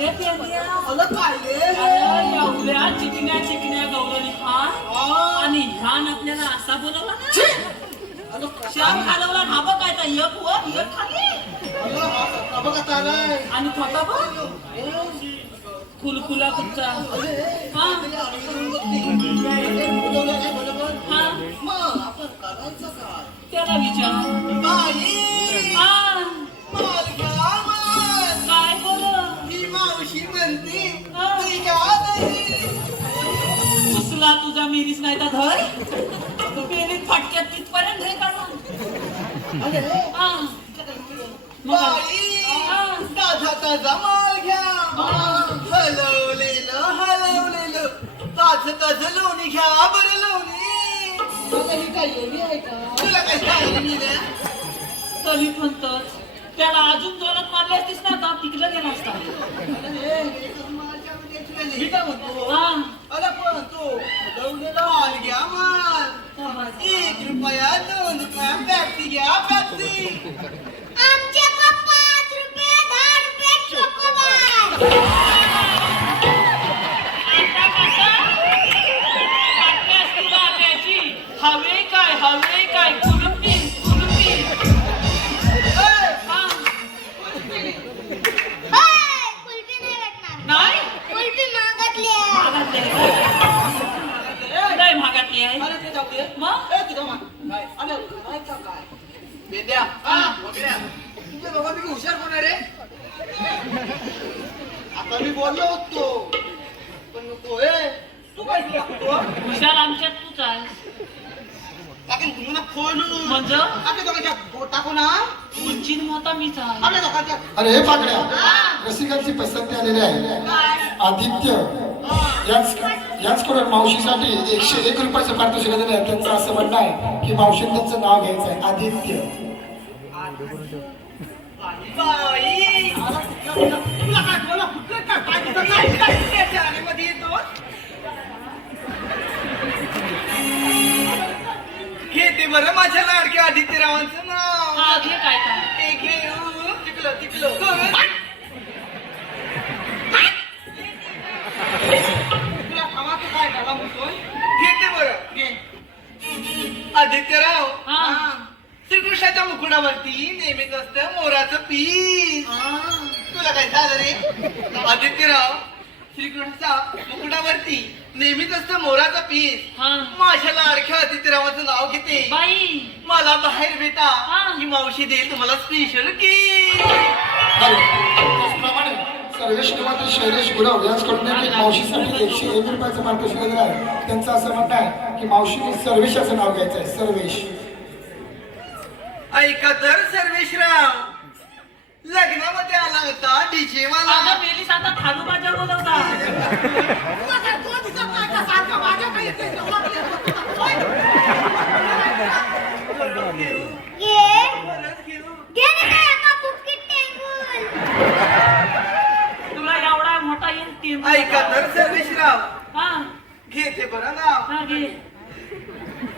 अगे पेंड्या अगं काय रे अरे एवढ्या चिकन्या गौरवणी खा आणि ह्यान आपल्याला असा बोलवला ना श्याम घालवला हा बघ काय तर एक वर एक खाली आणि छोटा बघ कुलकुला कुठचा हा हा त्याला विचार हा काय बोल मावशी म्हणते उसला तुझा मिरीस नाही तर धर पेरीत फटक्यात तिथपर्यंत हे काढून हा मग ताजा माल घ्या हलवलेलं ताज लोणी घ्या बरं लोणी तुला काय सांगितलं तरी म्हणतच त्याला अजून जोरात मारले असतीस ना आता तिकडे गेला असता मी काय म्हणतो हा अरे पण तो हलवलेला माल घ्या माल 1 रुपया 2 रुपया पॅप्सी घ्या पॅप्सी आमचे 5 रुपये 10 रुपये चोकोबार आता कसं वाटल्यास तुला त्याची हवे काय कुलुपी हा कुल्फी नाही भेटणार नाही कुल्फी महागातली आहे नाही महागातली आहे अरे ते जाऊ दे मग तुझा मान काय अरे करायचं काय बेंद्या वगैरे तुझ्या बाबा मी हुशार कोण आहे रे आता मी बोललो होतो पण नको तू काय केलं हुशार आमच्यात तूच आहे टाकेन तुम्हाला खोलू म्हणजे आपल्या दोघांच्या बोट टाकू ना उंचीन मोठा मीच आहे आपल्या दोघांच्या अरे हे पाकड्या रसिकांची पसंती आलेली आहे आदित्य यांचकडून मावशीसाठी 101 रुपयाचं पारितोषिक दिलेलं आहे. त्यांचं असं म्हणणं आहे की मावशीने त्यांचं नाव घ्यायचं आहे आदित्य. बाई तुला काय बोला कुठलं काय तुझं काय मध्ये येतो घेते बरं माझ्या लाडक्या आदित्यरावांचं नाव हा घे काय काय ते घेऊ तिकलं तुला हवा तू काय हवा म्हणतोय घेते बरं घे आदित्यराव हा. श्रीकृष्णाच्या मुकुटावरती नेहमीच असतं मोराचं पीस तुला काय झालं रे आदित्यराव श्रीकृष्णाच्या मुकुटावरती नेहमीच असतं मोराचं पीस हा. माझ्या लाडक्या आदित्यरावाचं नाव घेते बाई मला बाहेर भेटा हा. ही मावशी देईल तुम्हाला स्पेशल की त्याचप्रमाणे सर्वेश निवांत शैलेश गुरव यांच्याकडून देखील मावशीसाठी 101 रुपयाचं पारितोषिक दिलेलं आहे. त्यांचं असं म्हणणं आहे की मावशीने सर्वेशाचं नाव घ्यायचं आहे सर्वेश. ऐका तर सर्वेशराव लग्नामध्ये आला होता डीजे वाला अगं मेलीस आता थालू माझ्या बोलवता घे ना काय आता बुकिट टेबल तुला एवढा मोठा येईल टीम ऐका तर सर्वेशराव हा घेते बरं नाव हा घे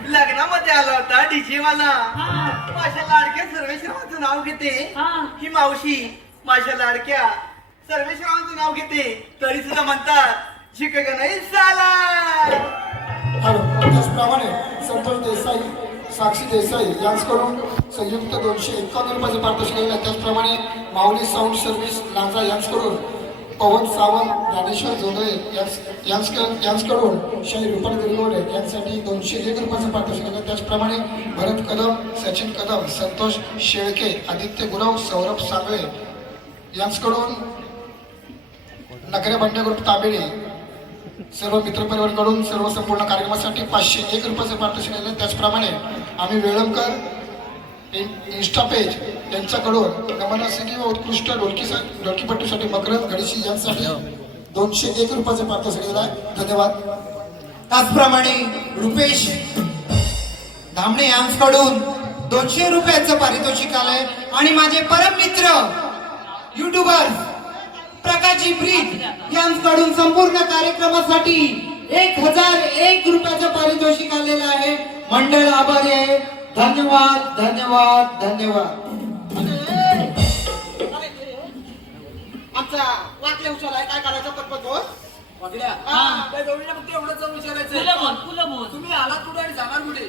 लग्नामध्ये आला होता डीजे वाला हा माझ्या लाडक्या सर्वेशरावांचं नाव घेते हा ही मावशी माझ्या लाडक्या सर्वेशरावांचं नाव घेते तरी सुद्धा म्हणतात शिकग नाही साला त्याचप्रमाणे संतोष देसाई साक्षी देसाई यांच्याकडून संयुक्त 251 रुपयाचं पारितोषिक दिलेलं आहे. त्याचप्रमाणे माऊली साऊंड सर्व्हिस लांजा यांच्याकडून पवन सावंत ज्ञानेश्वर जोंधळे यांच्याकडून 100 रुपये दिरगोडे यांसाठी 201 रुपयाचं पारितोषिक दिलं. त्याचप्रमाणे भरत कदम सचिन कदम संतोष शेळके आदित्य गुरव सौरभ सांगळे यांच्याकडून नगरे बंडे ग्रुप ताबेडे सर्व मित्रपरिवाराकडून सर्व संपूर्ण कार्यक्रमासाठी 501 रुपयाचं पारितोषिक दिलं. त्याचप्रमाणे आम्ही वेळमकर इंस्टा पेज यांच्याकडून नमना सिंगी व उत्कृष्ट ढोलकीपट्टीसाठी मकरंद घडशी यांसाठी 201 रुपयाचं पारितोषिक दिलं आहे. धन्यवाद. त्याचप्रमाणे रुपेश धामणे यांच्याकडून 200 रुपयाचं पारितोषिक आलंय आणि माझे परम मित्र युट्यूबर प्रकाशजी ब्रीज यांच्याकडून संपूर्ण कार्यक्रमासाठी 1001 रुपयाचं पारितोषिक आलेलं आहे. मंडळ आभारी आहे. धन्यवाद धन्यवाद धन्यवाद. आमचा वाक्य वाटले हुशार काय करायचं पटपट बोल वाटल्या हा. काय गवळीला फक्त एवढंच जाऊन विचारायचं फुलं बोल तुम्ही आलात कुठे आणि जाणार कुठे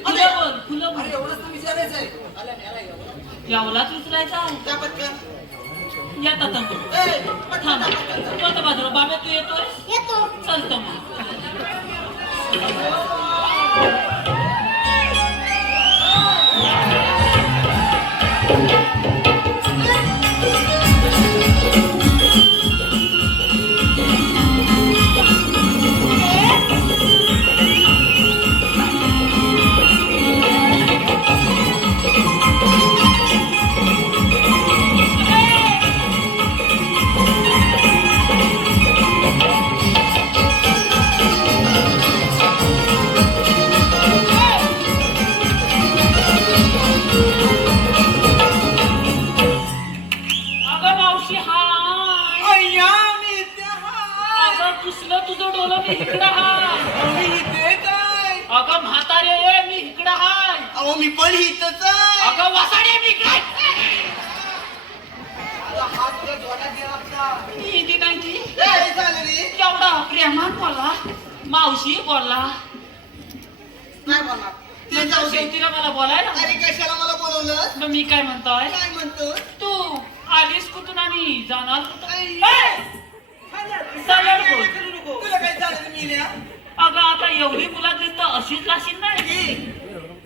फुलं बोल अरे एवढंच तर विचारायचंय यावलाच विचारायचं आहे त्या पटकन येतात थांब तू आता बाजूला बाबा तू येतोय येतो चालतं मग अगं मावशी हाय अय्या मी इथे हाय. अगं पुसलं तुझं डोलं मी इकडं हाय मी इथे काय अगं म्हातारे ये मी इकडं हाय अहो मी पण इथंच आहे अगं वसाडे मी इकडे हात तुझ्या जोरात गेला आपला. इथे नाही ती काय झालं रे केवढा प्रेमान बोलला मावशी बोलला काय बोलणार ते जाऊ दे. शेवटीला मला बोलायला अरे कशाला मला बोलवलं मग मी काय म्हणतोय काय म्हणतो तू आलीस कुठून आणि जाणार कुठून आई. ए! सरळ बोल. तुला काय झालं मील्या अगं आता एवढी मुलं दिसत अशीच लाशील नाही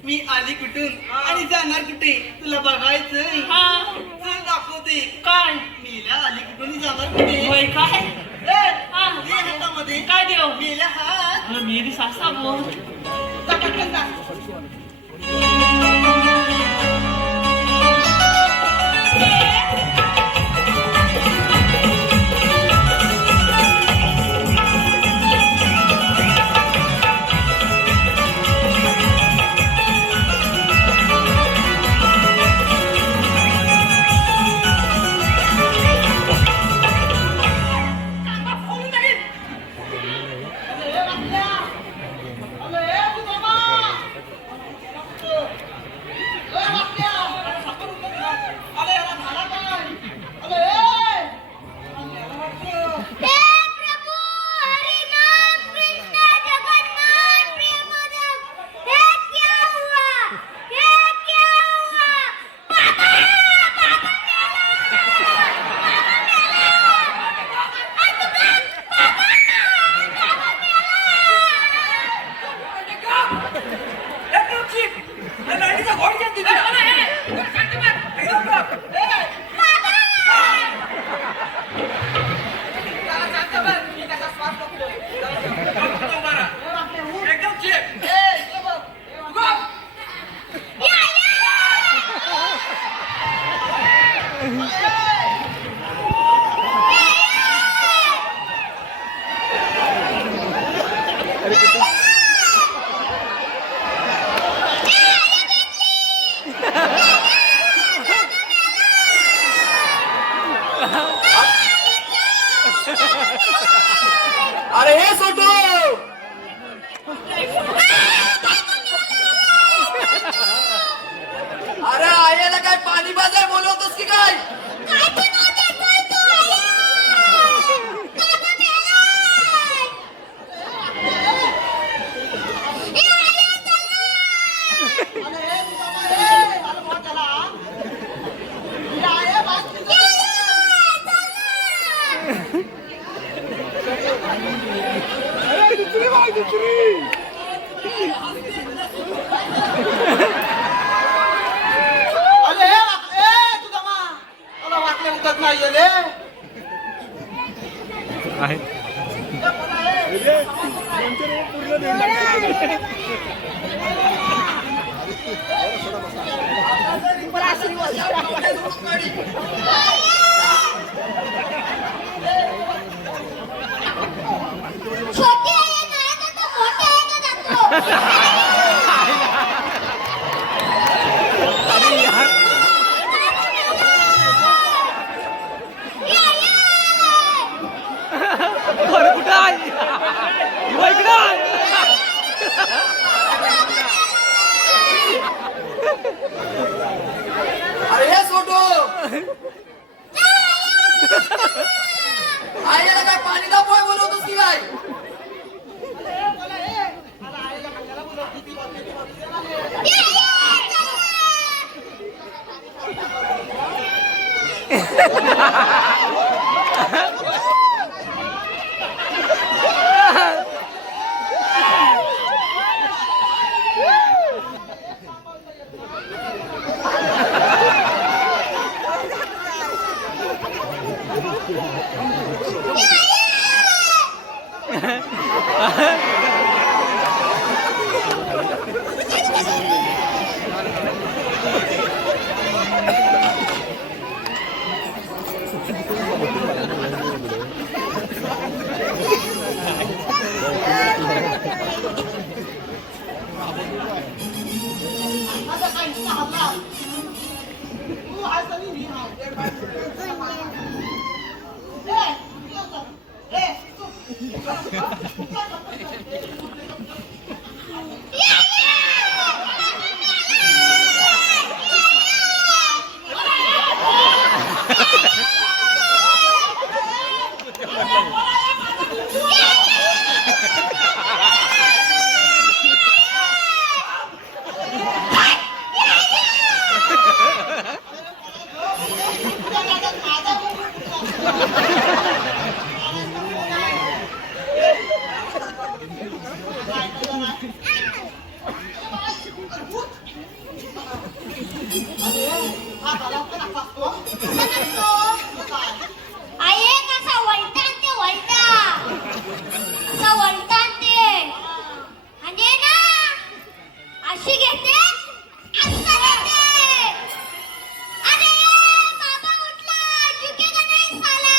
मी आली कुठून आणि जाणार कुठे तुला बघायचंय हा चल दाखवते काय मील्या आली कुठून आणि जाणार कुठे होय काय ए, हा. दे हातामध्ये काय देव मील्या हात अरे मेरी सासा बोल जा पटकन जा. हे प्रभु हरि नाम कृष्ण जगन्नाथ प्रेमानंद हे क्या हुआ पापा पापा अरे हे सोटू अरे आयला काय पाणी बाजाय बोलवतोस की काय तुझा मा मला वाटले उठत नाहीये रे छोटे आहे नाही का तो मोठे आहे का जातो अरे कुठं आहे इकडं अरे हे सोटू आईला काय पाणी दाखवाय बोलवतोस की काय आई कसा वळतात ते वळता असं वळतात ते म्हणजे ना अशी घेते असं घेते अरे बाबा उठला झुकेगा नहीं साला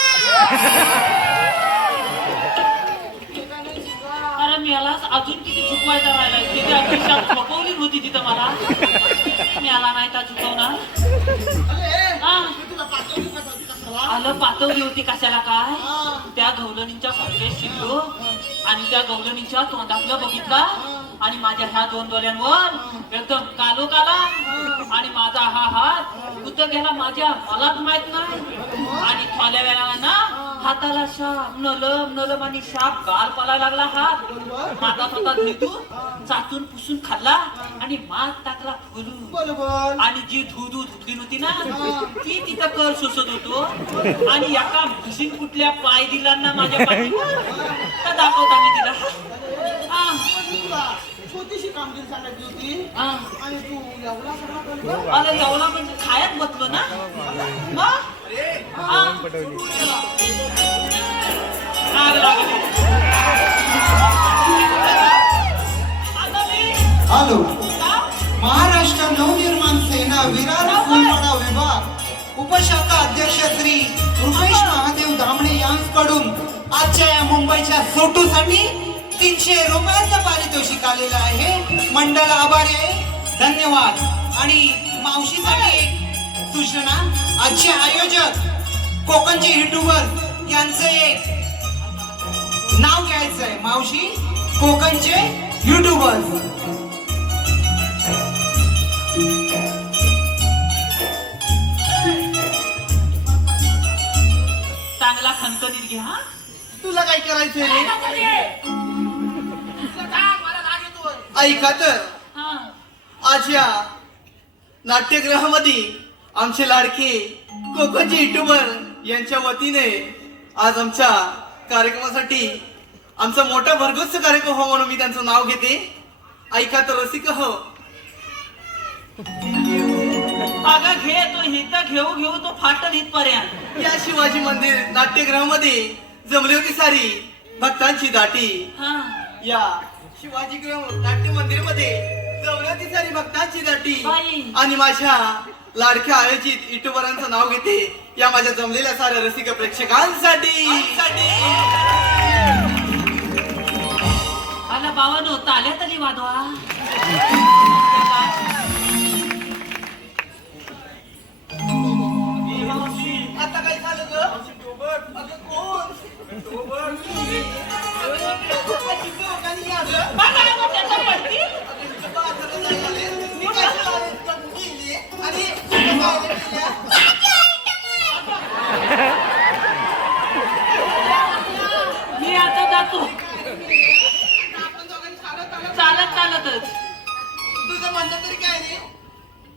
अरे मेलाच अजून किती चुकवायचा राहिला तिथे अपेक्षा थोपवली होती तिथं मला मेला नाही का चुकवणार हा. आलं पातवली होती कशाला काय त्या गवलणींच्या फडक्यात शिरलो आणि त्या गवलणीच्या तोंडातलं बघितला आणि माझ्या ह्या दोन डोळ्यांवर एकदम कालो काला आणि माझा हा हात कुठं गेला माझ्या मलाच माहित नाही आणि थोड्या वेळाला ना हाताला शाप नलम नलम आणि शाप गाल पलायला लागला हात माझा स्वतः घेतू चाटून पुसून खाल्ला आणि मात टाकला फुलू आणि जी धुधू धुतली नव्हती ना ती तिथं कर सोसत होतो आणि एका म्हशीन कुठल्या पाय दिला ना माझ्या पाठीवर तर दाखवता मी तिला हा. छोटीशी कामगिरी सांगायची होती हा. आणि तू एवढा सगळा अरे एवढा म्हणजे खायत बसलो ना मग हा. आग लागली. आता मी हॅलो का? महाराष्ट्र नवनिर्माण सेना विरार फुलवाडा विभाग उपशाखा अध्यक्ष श्री रुपेश महादेव धामणे यांकडून आजच्या या मुंबईच्या सोटूसाठी 300 रुपयाचं पारितोषिक आलेलं आहे. मंडळ आभारी आहे, धन्यवाद. आणि मावशीसाठी एक सूचना, आजचे आयोजक कोकणचे युट्यूबर यांचं एक नाव घ्यायचं आहे. मावशी कोकणचे युट्यूबर. चांगला खणखणीत घ्या हा. तुला काय करायचंय रे ऐका तर हा. आज या नाट्यगृहामध्ये आमचे लाडके कोकणचे युट्यूबर यांच्या वतीने आज आमच्या कार्यक्रमासाठी आमचा मोठा भरघोस कार्यक्रम हो म्हणून मी त्यांचं नाव घेते. ऐका तर रसिक हो. अगं घे तो हित घेऊ घेऊ तो फाटल इथपर्यंत. या शिवाजी मंदिर नाट्यगृहामध्ये जमली होती सारी भक्तांची दाटी. हा. या शिवाजी नाट्य मंदिर मध्ये जमली होती सारी भक्तांची दाटी. बाई. आणि माझ्या लाडक्या आयोजित युट्यूबरांचं नाव घेते या माझ्या जमलेल्या साऱ्या रसिक प्रेक्षकांसाठी. आला बावानो ताल्या तरी वाजवा. आता काय झालं ग? अगं कोण? बघा, मग त्याचं पडती. म्हणलं तरी काय रे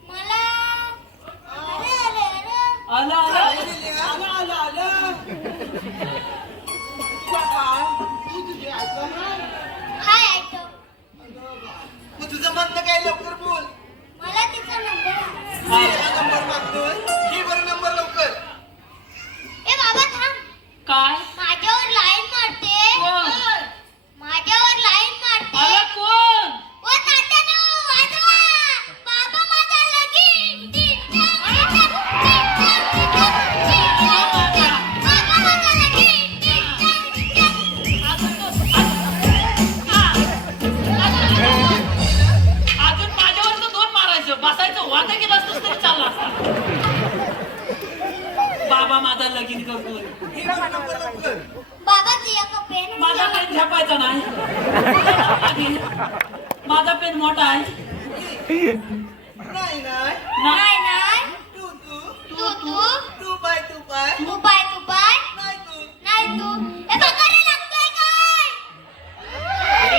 मला अरे अरे अरे आला आला काय लिहिलं? आलं आलं आलं तुला काय तू तुझे ऐकलं ना हाय ऐकतो मग तुझं म्हणणं काय लवकर बोल मला तिचा नंबर हवा. तिला नंबर मागतोय घे बरं नंबर लवकर ए बाबा थांब काय माझ्यावर लाईन मारते कोण? माझ्यावर लाईन मारते आला कोण ओ तात्यानो वाजवा बाबा माझा लगीन बाबा माझा लगीन अजून माझ्यावर तर दोन मारायचं बसायचं वाटा केलं असतं तरी चालला असता बाबा माझा लगीन करतोय घे बरं नंबर लवकर बाबा तुझ्या का पेन माझा पेन झेपायचा नाही आधी माझा पेन मोठा आहे नाही नाही नाही नाही तू तू तू तू तू पाय तू पाय तू पाय तू पाय नाही तू नाही तू ए बघायला लागतोय काय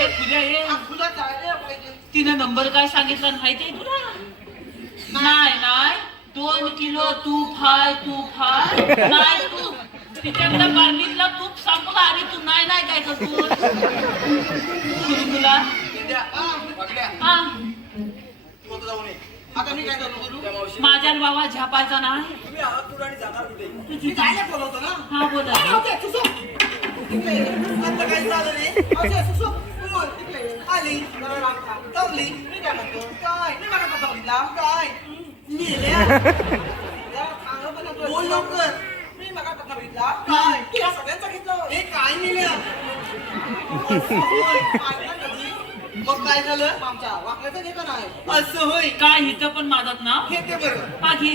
ए तुझ्या ये तुला जायला पाहिजे तिने नंबर काय सांगितला माहितीये तुला नाही नाही 2 किलो तूप हाय नाही तू तिच्याकडे बारणीतला तूप संपला आणि तू नाही नाही काय करतो तुला द्या पकड्या हा तू आता जाऊन ये आता मी काय करू माझ्या बाबा झेपायचा नाही तुम्ही आहात कुठं आणि जाणार कुठे मी जायला बोलवतो ना हा बोला आता काय झालं रे असं बोल आली तवली मी काय म्हणतो काय मी मला कसा बघितला काय बोल लवकर मी मगा कसा बघितला काय तुला सगळ्यांचा घेतलं हे काय नेल्या मग काय झालं आमच्या वाकल्याचं घेता नाही असं होय काय हिथं पण माझात ना घेते बरं हा घे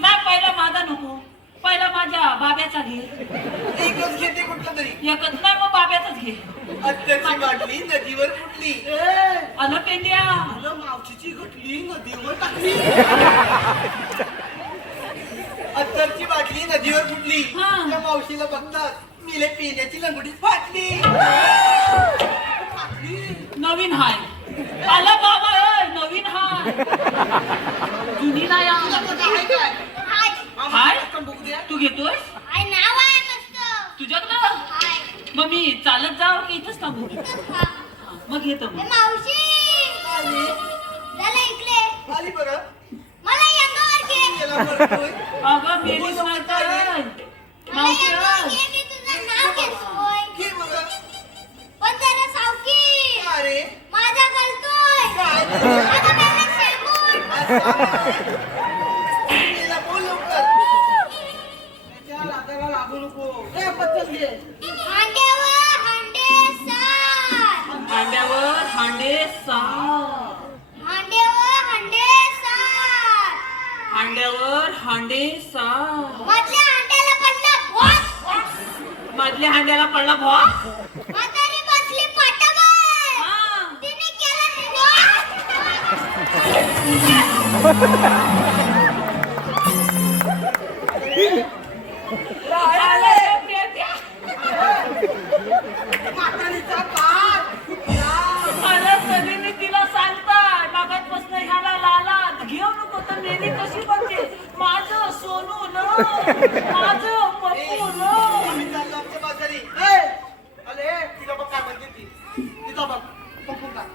नाही पहिला माझा नको पहिला माझ्या बाब्याचा घे एकच घेते कुठलं तरी एकच नाही मग बाब्याचाच घे अत्तरची बाटली नदीवर फुटली आलं पेंड्या आलं मावशीची घटली नदीवर टाकली अत्तरची बाटली नदीवर फुटली हा. त्या मावशीला बघतात मिले पिण्याची लंगोटी फाटली नवीन हाय आला बाबा नवीन हाय जुनी नाही तुला आहे. पता आहे काय हाय हाय? आम्हाला बघू द्या तू घेतोय हाय नाव आहे मस्त तुझ्याकडं हाय मग मी चालत जाव की इथंच थांबू हा. मग घेतो ए मग मावशी आली चला इकडे आली बरं मला अंगावर घे गेला पडतोय अगं मेलीच नाही तर मला मावशी अंगावर घे मी तुझं नाव घेतोय घे बरं पण जरा सावकी अरे माझा गलतोय काय माझा बेटा शेंबूड तिला बोल लवकर त्याच्या लागायला लागू नको काय पद्धत घे हांड्यावर हांडे सार हांड्यावर हांडे सार हांड्यावर हांडे सार हांड्यावर हांडे सार मधल्या हांड्याला पडला भोस मधल्या हांड्याला पडला भॉ म्हातारी बसली पाटावर तिने केला म्हातारीचा पाठ अरे कधी मी तिला सांगताय मागातपासून ह्याला लाला घेऊ नको तर नेली कशी बनते माझं सोनू न माझं पप्पू न आम्ही चाललो आमच्या बाजारी अरे तिला बघ काय म्हणते ती तिचा बघ बघून टाक.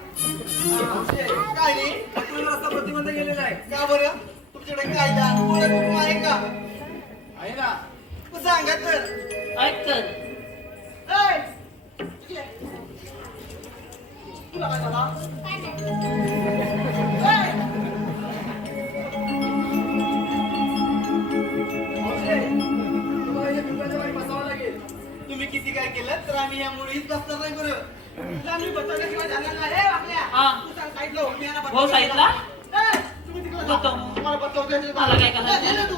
काय नाही तुला रस्ता प्रतिबंध केलेला आहे का बरं तुमच्याकडे कायदा ओळख हुकूम आहे का आहे ना मग सांगा तर ऐक तर ए, इकडे. तुला काय झाला ए! मावशे, तुम्हाला या पिंपळाच्या बारी बसावं लागेल. तुम्ही किती काय केलं तर आम्ही या मुळीच बसणार नाही बरं तुला आम्ही बसवल्याशिवाय जाणार नाही रे आपल्या हा. तू सांग साईडला हो, मी यांना हो बसवतो. साईडला ए, तुम्ही तिकडे जा. बसव. तुम्हाला बसवतो. मला काय करायचं? ए, दे ना तू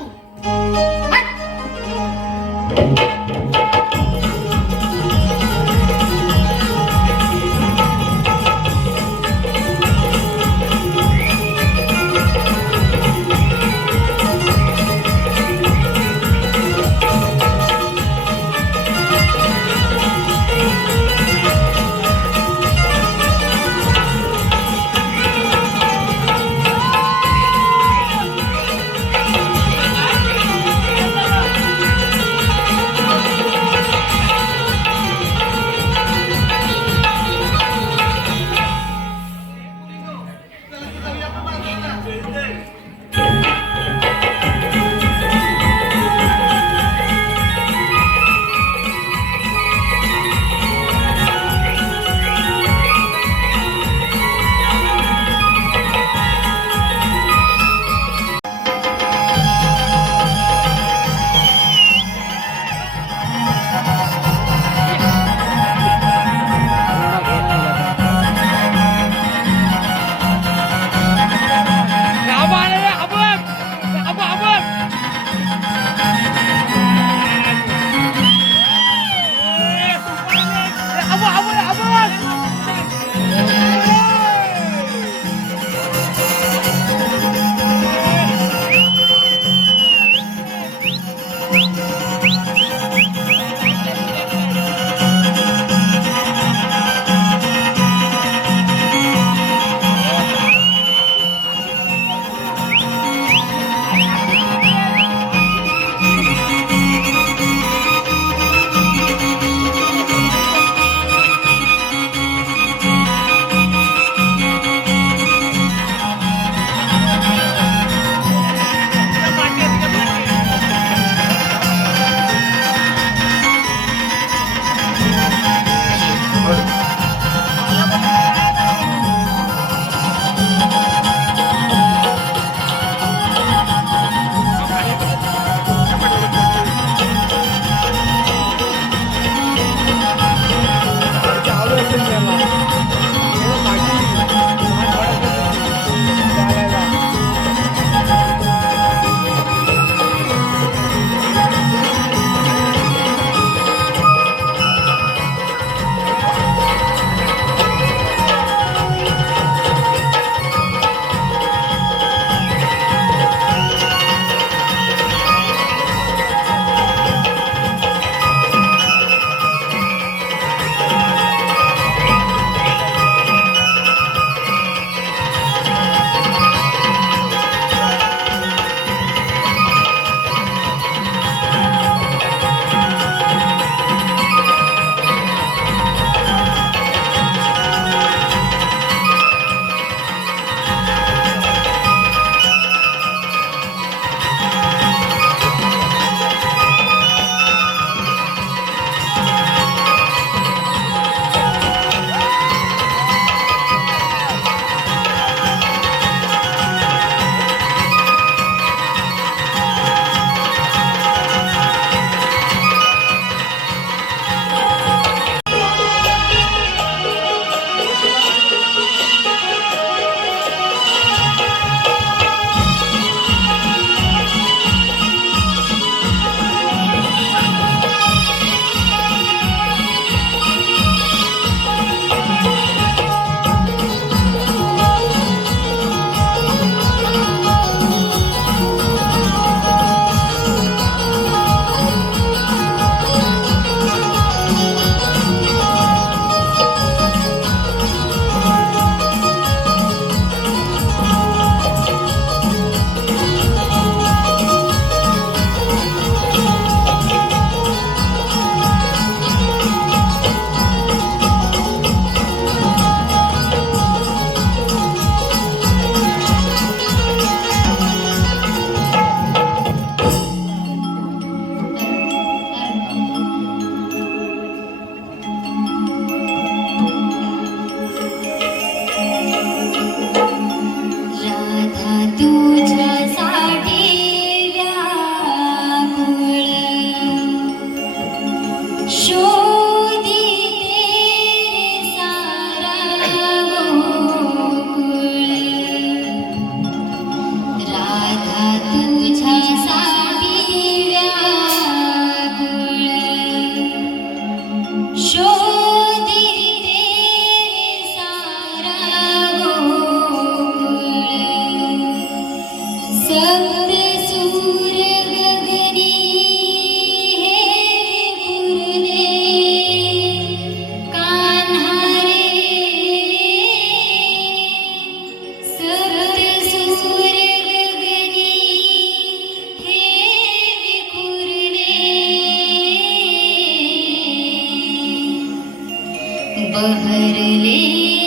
बहरले